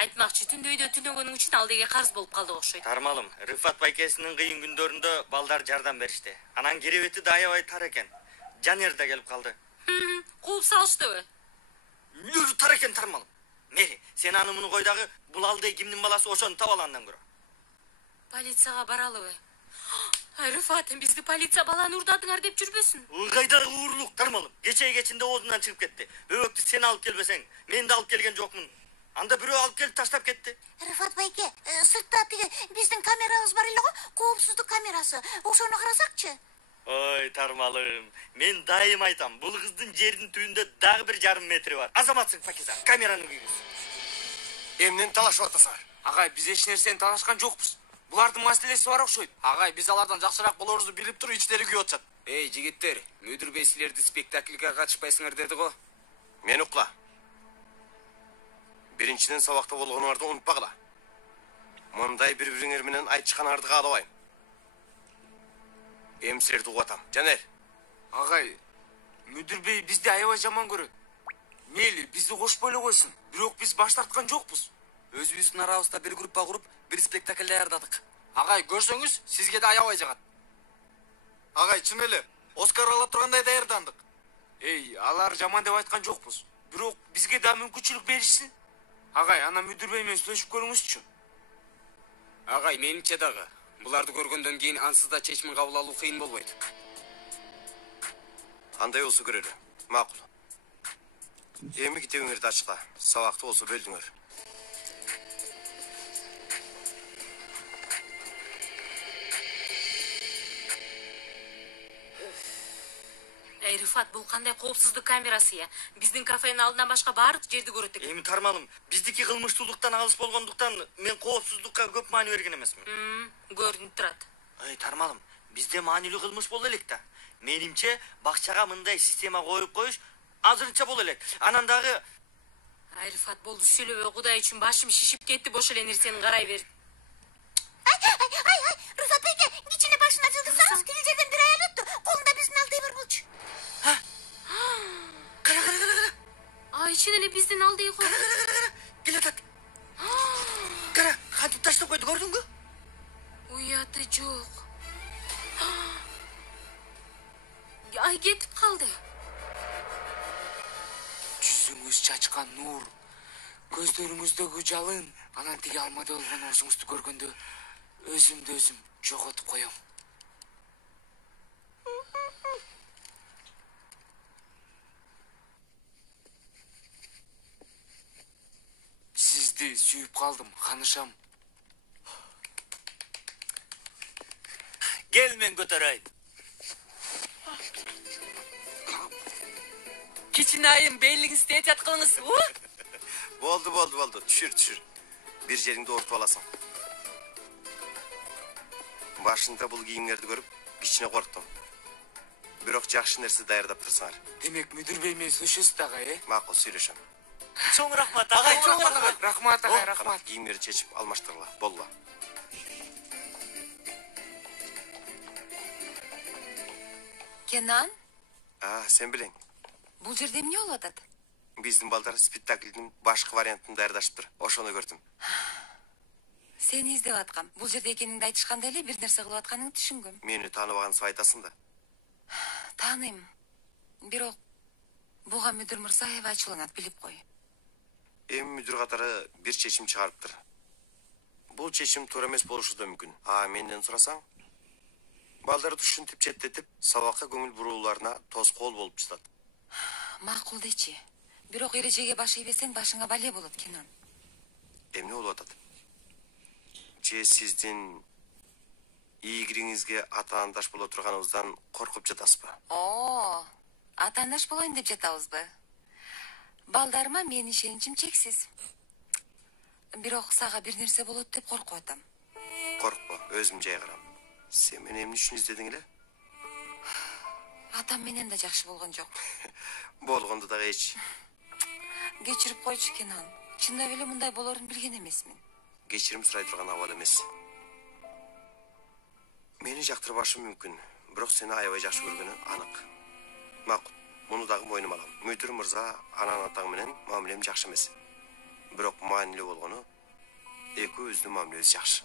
Айтмакчы, түндө үйдө түнөгөнүң үчүн ал деге карыз болуп калдык окшойт. Тармалым, Рыфат байкесинин кыйын күндөрүндө балдар жардам беришти. Анан керебети да аябай тар экен. Жанер да келип калды. Кууп салыштыбы? Үйдөрү тар экен Тармалым. Мери, сен аны муну кой дагы, бул алды кимдин баласы ошону таба алгандан көрө. Полицияга баралыбы? Рыфат, бизди полиция баланы урдадыңар деп жүрбөсүн. Кайдагы уурлук Тармалым. Кечеге оозунан чыгып кетти. Өбөктү сен алып келбесең, мен да алып келген жокмун. Анда бирөө алып келип таштап кетти. Рыфат байке, сыртта тиги биздин камерабыз бар эле го, коопсуздук камерасы. Ошону карасакчы. Ой, Тармалым, мен дайым айтам, бул кыздын жердин түбүндө дагы 1,5 метри бар. Азаматсың, Пакиза, камераны күйгүз. Эмнени талашып атасыңар? Агай, биз эч нерсени талашкан жокпуз. Булардын маселеси бар окшойт. Агай, биз алардан жакшыраак болорубузду билип туруп ичтери күйүп атышат. Эй, жигиттер, мүдүр бей силерди спектакльга катышпайсыңар деди го. Мени укла. Биринчиден сабакта болгонуңарды унутпагыла. Мындай бири-бириңер менен айтышканыңарды каалабайм. Эми силерди угатам. Жанер. Агай, мүдүр бей бизди аябай жаман көрөт. Мейли, бизди кошпой эле койсун. Бирок биз баш тарткан жокпуз. Өзүбүздүн арабызда бир группа куруп, бир спектакль даярдадык. Агай, көрсөңүз, сизге да аябай жагат. Агай, чын эле, Оскар ала тургандай даярдандык. Эй, алар жаман деп айткан жокпуз. Бирок бизге да мүмкүнчүлүк беришсин. Агай, ана мүдүр бей менен сүйлөшүп көрүңүзчү. Агай, менимче дагы. Буларды көргөндөн кийин ансыз да чечим кабыл алуу кыйын болбойт. Андай болсо көрөлү. Макул. Эми китебиңерди ачкыла. Сабакты болсо бөлдүңөр. Эй, Рыфат, бул кандай коопсуздук камерасы я? Биздин кафенин алдынан башка баардык жерди көрөт экен. Эми Тармалым, биздики кылмыштуулуктан алыс болгондуктан мен коопсуздукка көп маани берген эмесмин. Көрүнүп турат. Ай, Тармалым, бизде маанилүү кылмыш боло элек да. Менимче, бакчага мындай система коюп коюш азырынча боло элек. Анан дагы Ай, Рыфат, болду сүйлөбөй, Кудай үчүн башым шишип кетти, бош эле нерсени карай бер. Ай, Рыфат байке, кичине башына жылдырсаңыз, кил жерден бир аял өттү. Колунда биздин алдай бар болчу. Кара. Ай, чын эле биздин алдай го. Кара. Келатат. Кара, кантип таштап койду, көрдүңбү? Уяты жок. Ай, кетип калды. Жүзүңүз чачкан нур, көздөрүңүздөгү жалын, анан тиги алмада болгон оозуңузду көргөндө өзүмдү өзүм жоготуп коем. Сизди сүйүп калдым, ханышам. Кел мен көтөрөйүн. Кичине айым, бейлигиңизди этят кылыңыз. Болду. Түшүр. Бир жериңди ортуп аласың. Башында бул кийимдерди көрүп, кичине корктум. Бирок жакшы нерсе даярдап турсаңар. Демек, мүдүр бей менен сүйлөшөсүз дагы, Макул, сүйлөшөм. Чоң рахмат, агай. Рахмат, агай, рахмат. Кийимдерди чечип алмаштыргыла, болду. Кенан, Сен билең. бул жерде эмне болуп атат? Биздин балдар спектаклдин башкы вариантын даярдашыптыр. Ошону көрдүм. Сени издеп аткам. Бул жерде экениңди айтышканда эле бир нерсе кылып атканыңды түшүнгөм. Мени тааныбаганыңызды айтасың да. Тааныйм. Бирок Буга мүдүр мырза аябай ачууланат, билип кой. Эми мүдүр катары бир чечим чыгарыптыр. Бул чечим туура эмес болушу да мүмкүн. Менден сурасаң, балдарды ушинтип четтетип, сабакка көңүл бурууларына тоскоол болуп жатат. Макул дечи. Бирок эрежеге баш ийбесең, башыңа бале болот, Кенан. Эмне болуп атат? Же сиздин ийгириңизге атаандаш боло турганыбыздан коркуп жатасызбы? Атаандаш болоюн деп жатабызбы? Балдарыма менин ишеничим чексиз. Бирок сага бир нерсе болот деп коркуп атам. Коркпо, өзүм жай карам. Сен мени эмне үчүн издедиң эле? Атам менен да жакшы болгон жок. Болгонду дагы эч. Кечирип койчу, Кенан. Чындап эле мындай болорун билген эмесмин. Кечирим сурай турган абал эмес. Мени жактырбашым мүмкүн, бирок сени аябай жакшы көргөнү анык. Макул, муну дагы мойнума алам. Мүдүр мырза анан атаң менен мамилем жакшы эмес. Бирок маанилүү болгону экөөбүздүн мамилебиз жакшы.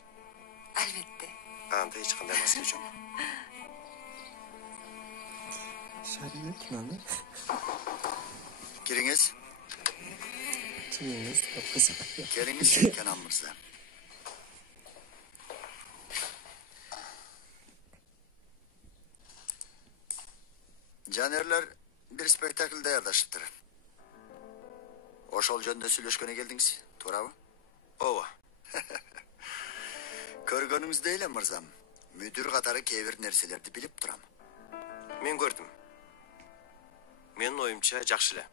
Албетте. Анда эч кандай маселе жок. Kiriңiz. Kiriңiz, Kenan mırza. Canerler bir spektakl daярдашыптыр. Ошол жөнүндө сүйлөшкөнү келдиңиз, туурабы? Ооба. Көргөнүңүздөй эле мырзам, мүдүр катары кээ бир нерселерди билип турам. Мен көрдүм. Менин оюмча жакшы эле.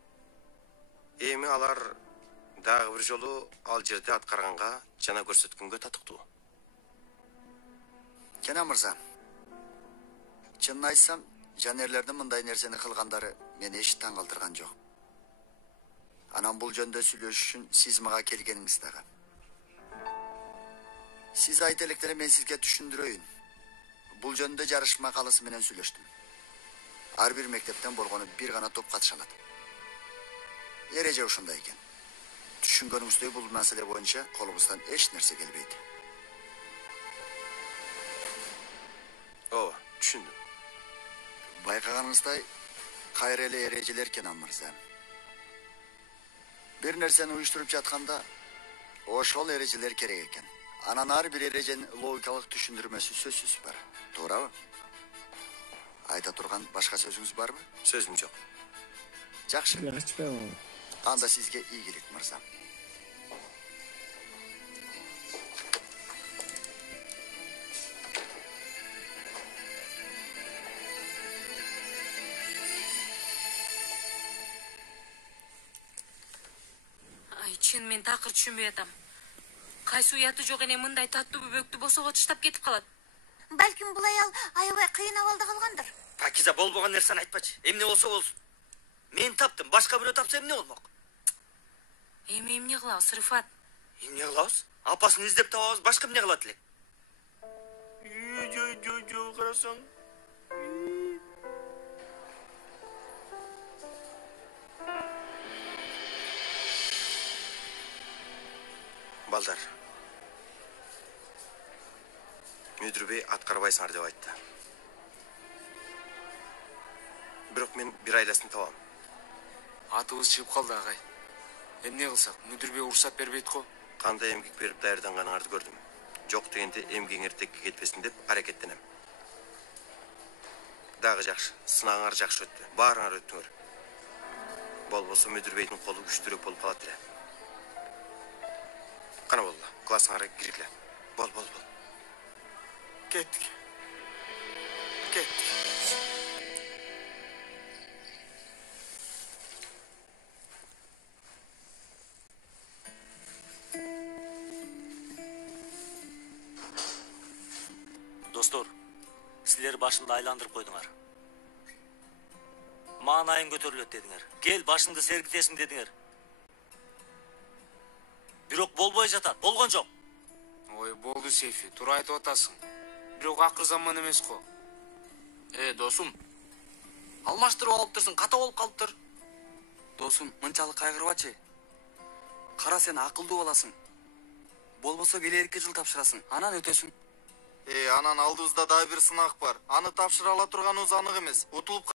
Эми алар дагы бир жолу ал жерде аткарганга жана көрсөткөнгө татыктуу. Kenan mırza, чынын айтсам, Жанерлердин мындай нерсени кылгандары мени эч таң калтырган жок. Анан бул жөндө сүйлөшүш үчүн сиз мага келгениңиз дагы. Сиз айта электере мен сизге түшүндүрөйүн. Бул жөндө жарыш макаласы менен сүйлөштүм. Ар бир мектептен болгону бир гана топ катыша алат. Эреже ушундай экен. Түшүнгөнүңүздөй бул маселе боюнча колубуздан эч нерсе келбейт. Ооба, түшүндүм. Байкаганыңыздай, кайра эле эрежелер Kenan мырза. Бир нерсени уюштуруп жатканда, ошол эрежелер керек экен. Анан ар бир эреженин логикалык түшүндүрмөсү сөзсүз бар. Туурабы? Айта турган башка сөзүңүз барбы? Сөзүм жок. Жакшы. Анда сизге ийгилик мырза. Чын мен такыр түшүнбөй атам. Кайсы уяты жок эне мындай таттуу бөбөктү босого таштап кетип калат. Балким бул аял аябай кыйын абалда калгандыр. Пакиза болбогон нерсени айтпачы. Эмне болсо болсун. Мен таптым, башка бирөө тапса эмне болмок? Эми эмне кылабыз, Рыфат? Эмне кылабыз? Апасын издеп табабыз, башка эмне кылат элек? Жо, карасаң. Балдар. Мүдүр бей аткарбайсыңар деп айтты. Бирок мен бир айласын табам. Атыбыз чыгып калды, агай. Эмне кылсак? Мүдүр бей уруксат бербейт го. Кандай эмгек берип даярданганыңарды көрдүм. Жок дегенде эмгегиңер текке кетпесин деп аракеттенем. Дагы жакшы, сынагыңар жакшы өттү. Баарыңар өттүңөр. Болбосо мүдүр бейдин колу күчтүүрөөк болуп калат эле. Кана болду, классыңарга киргиле. Бол. Кеттик. Достор, силер башымды айландырып койдуңар. Маанайың көтөрүлөт дедиңер. Кел башыңды сергитесиң дедиңер. Бирок болбой жатат, болгон жок. Ой, болду Сейфи, туура айтып атасың. Бирок акыр заман эмес го. Досум. Алмаштырып алыптырсың, ката болуп калыптыр. Досум, мынчалык кайгырбачы. Кара, сен акылдуу баласың. Болбосо келерки жыл тапшырасың, анан өтөсүң. Анан алдыбызда дагы бир сынак бар. Аны тапшыра ала турганыбыз анык эмес. Утулуп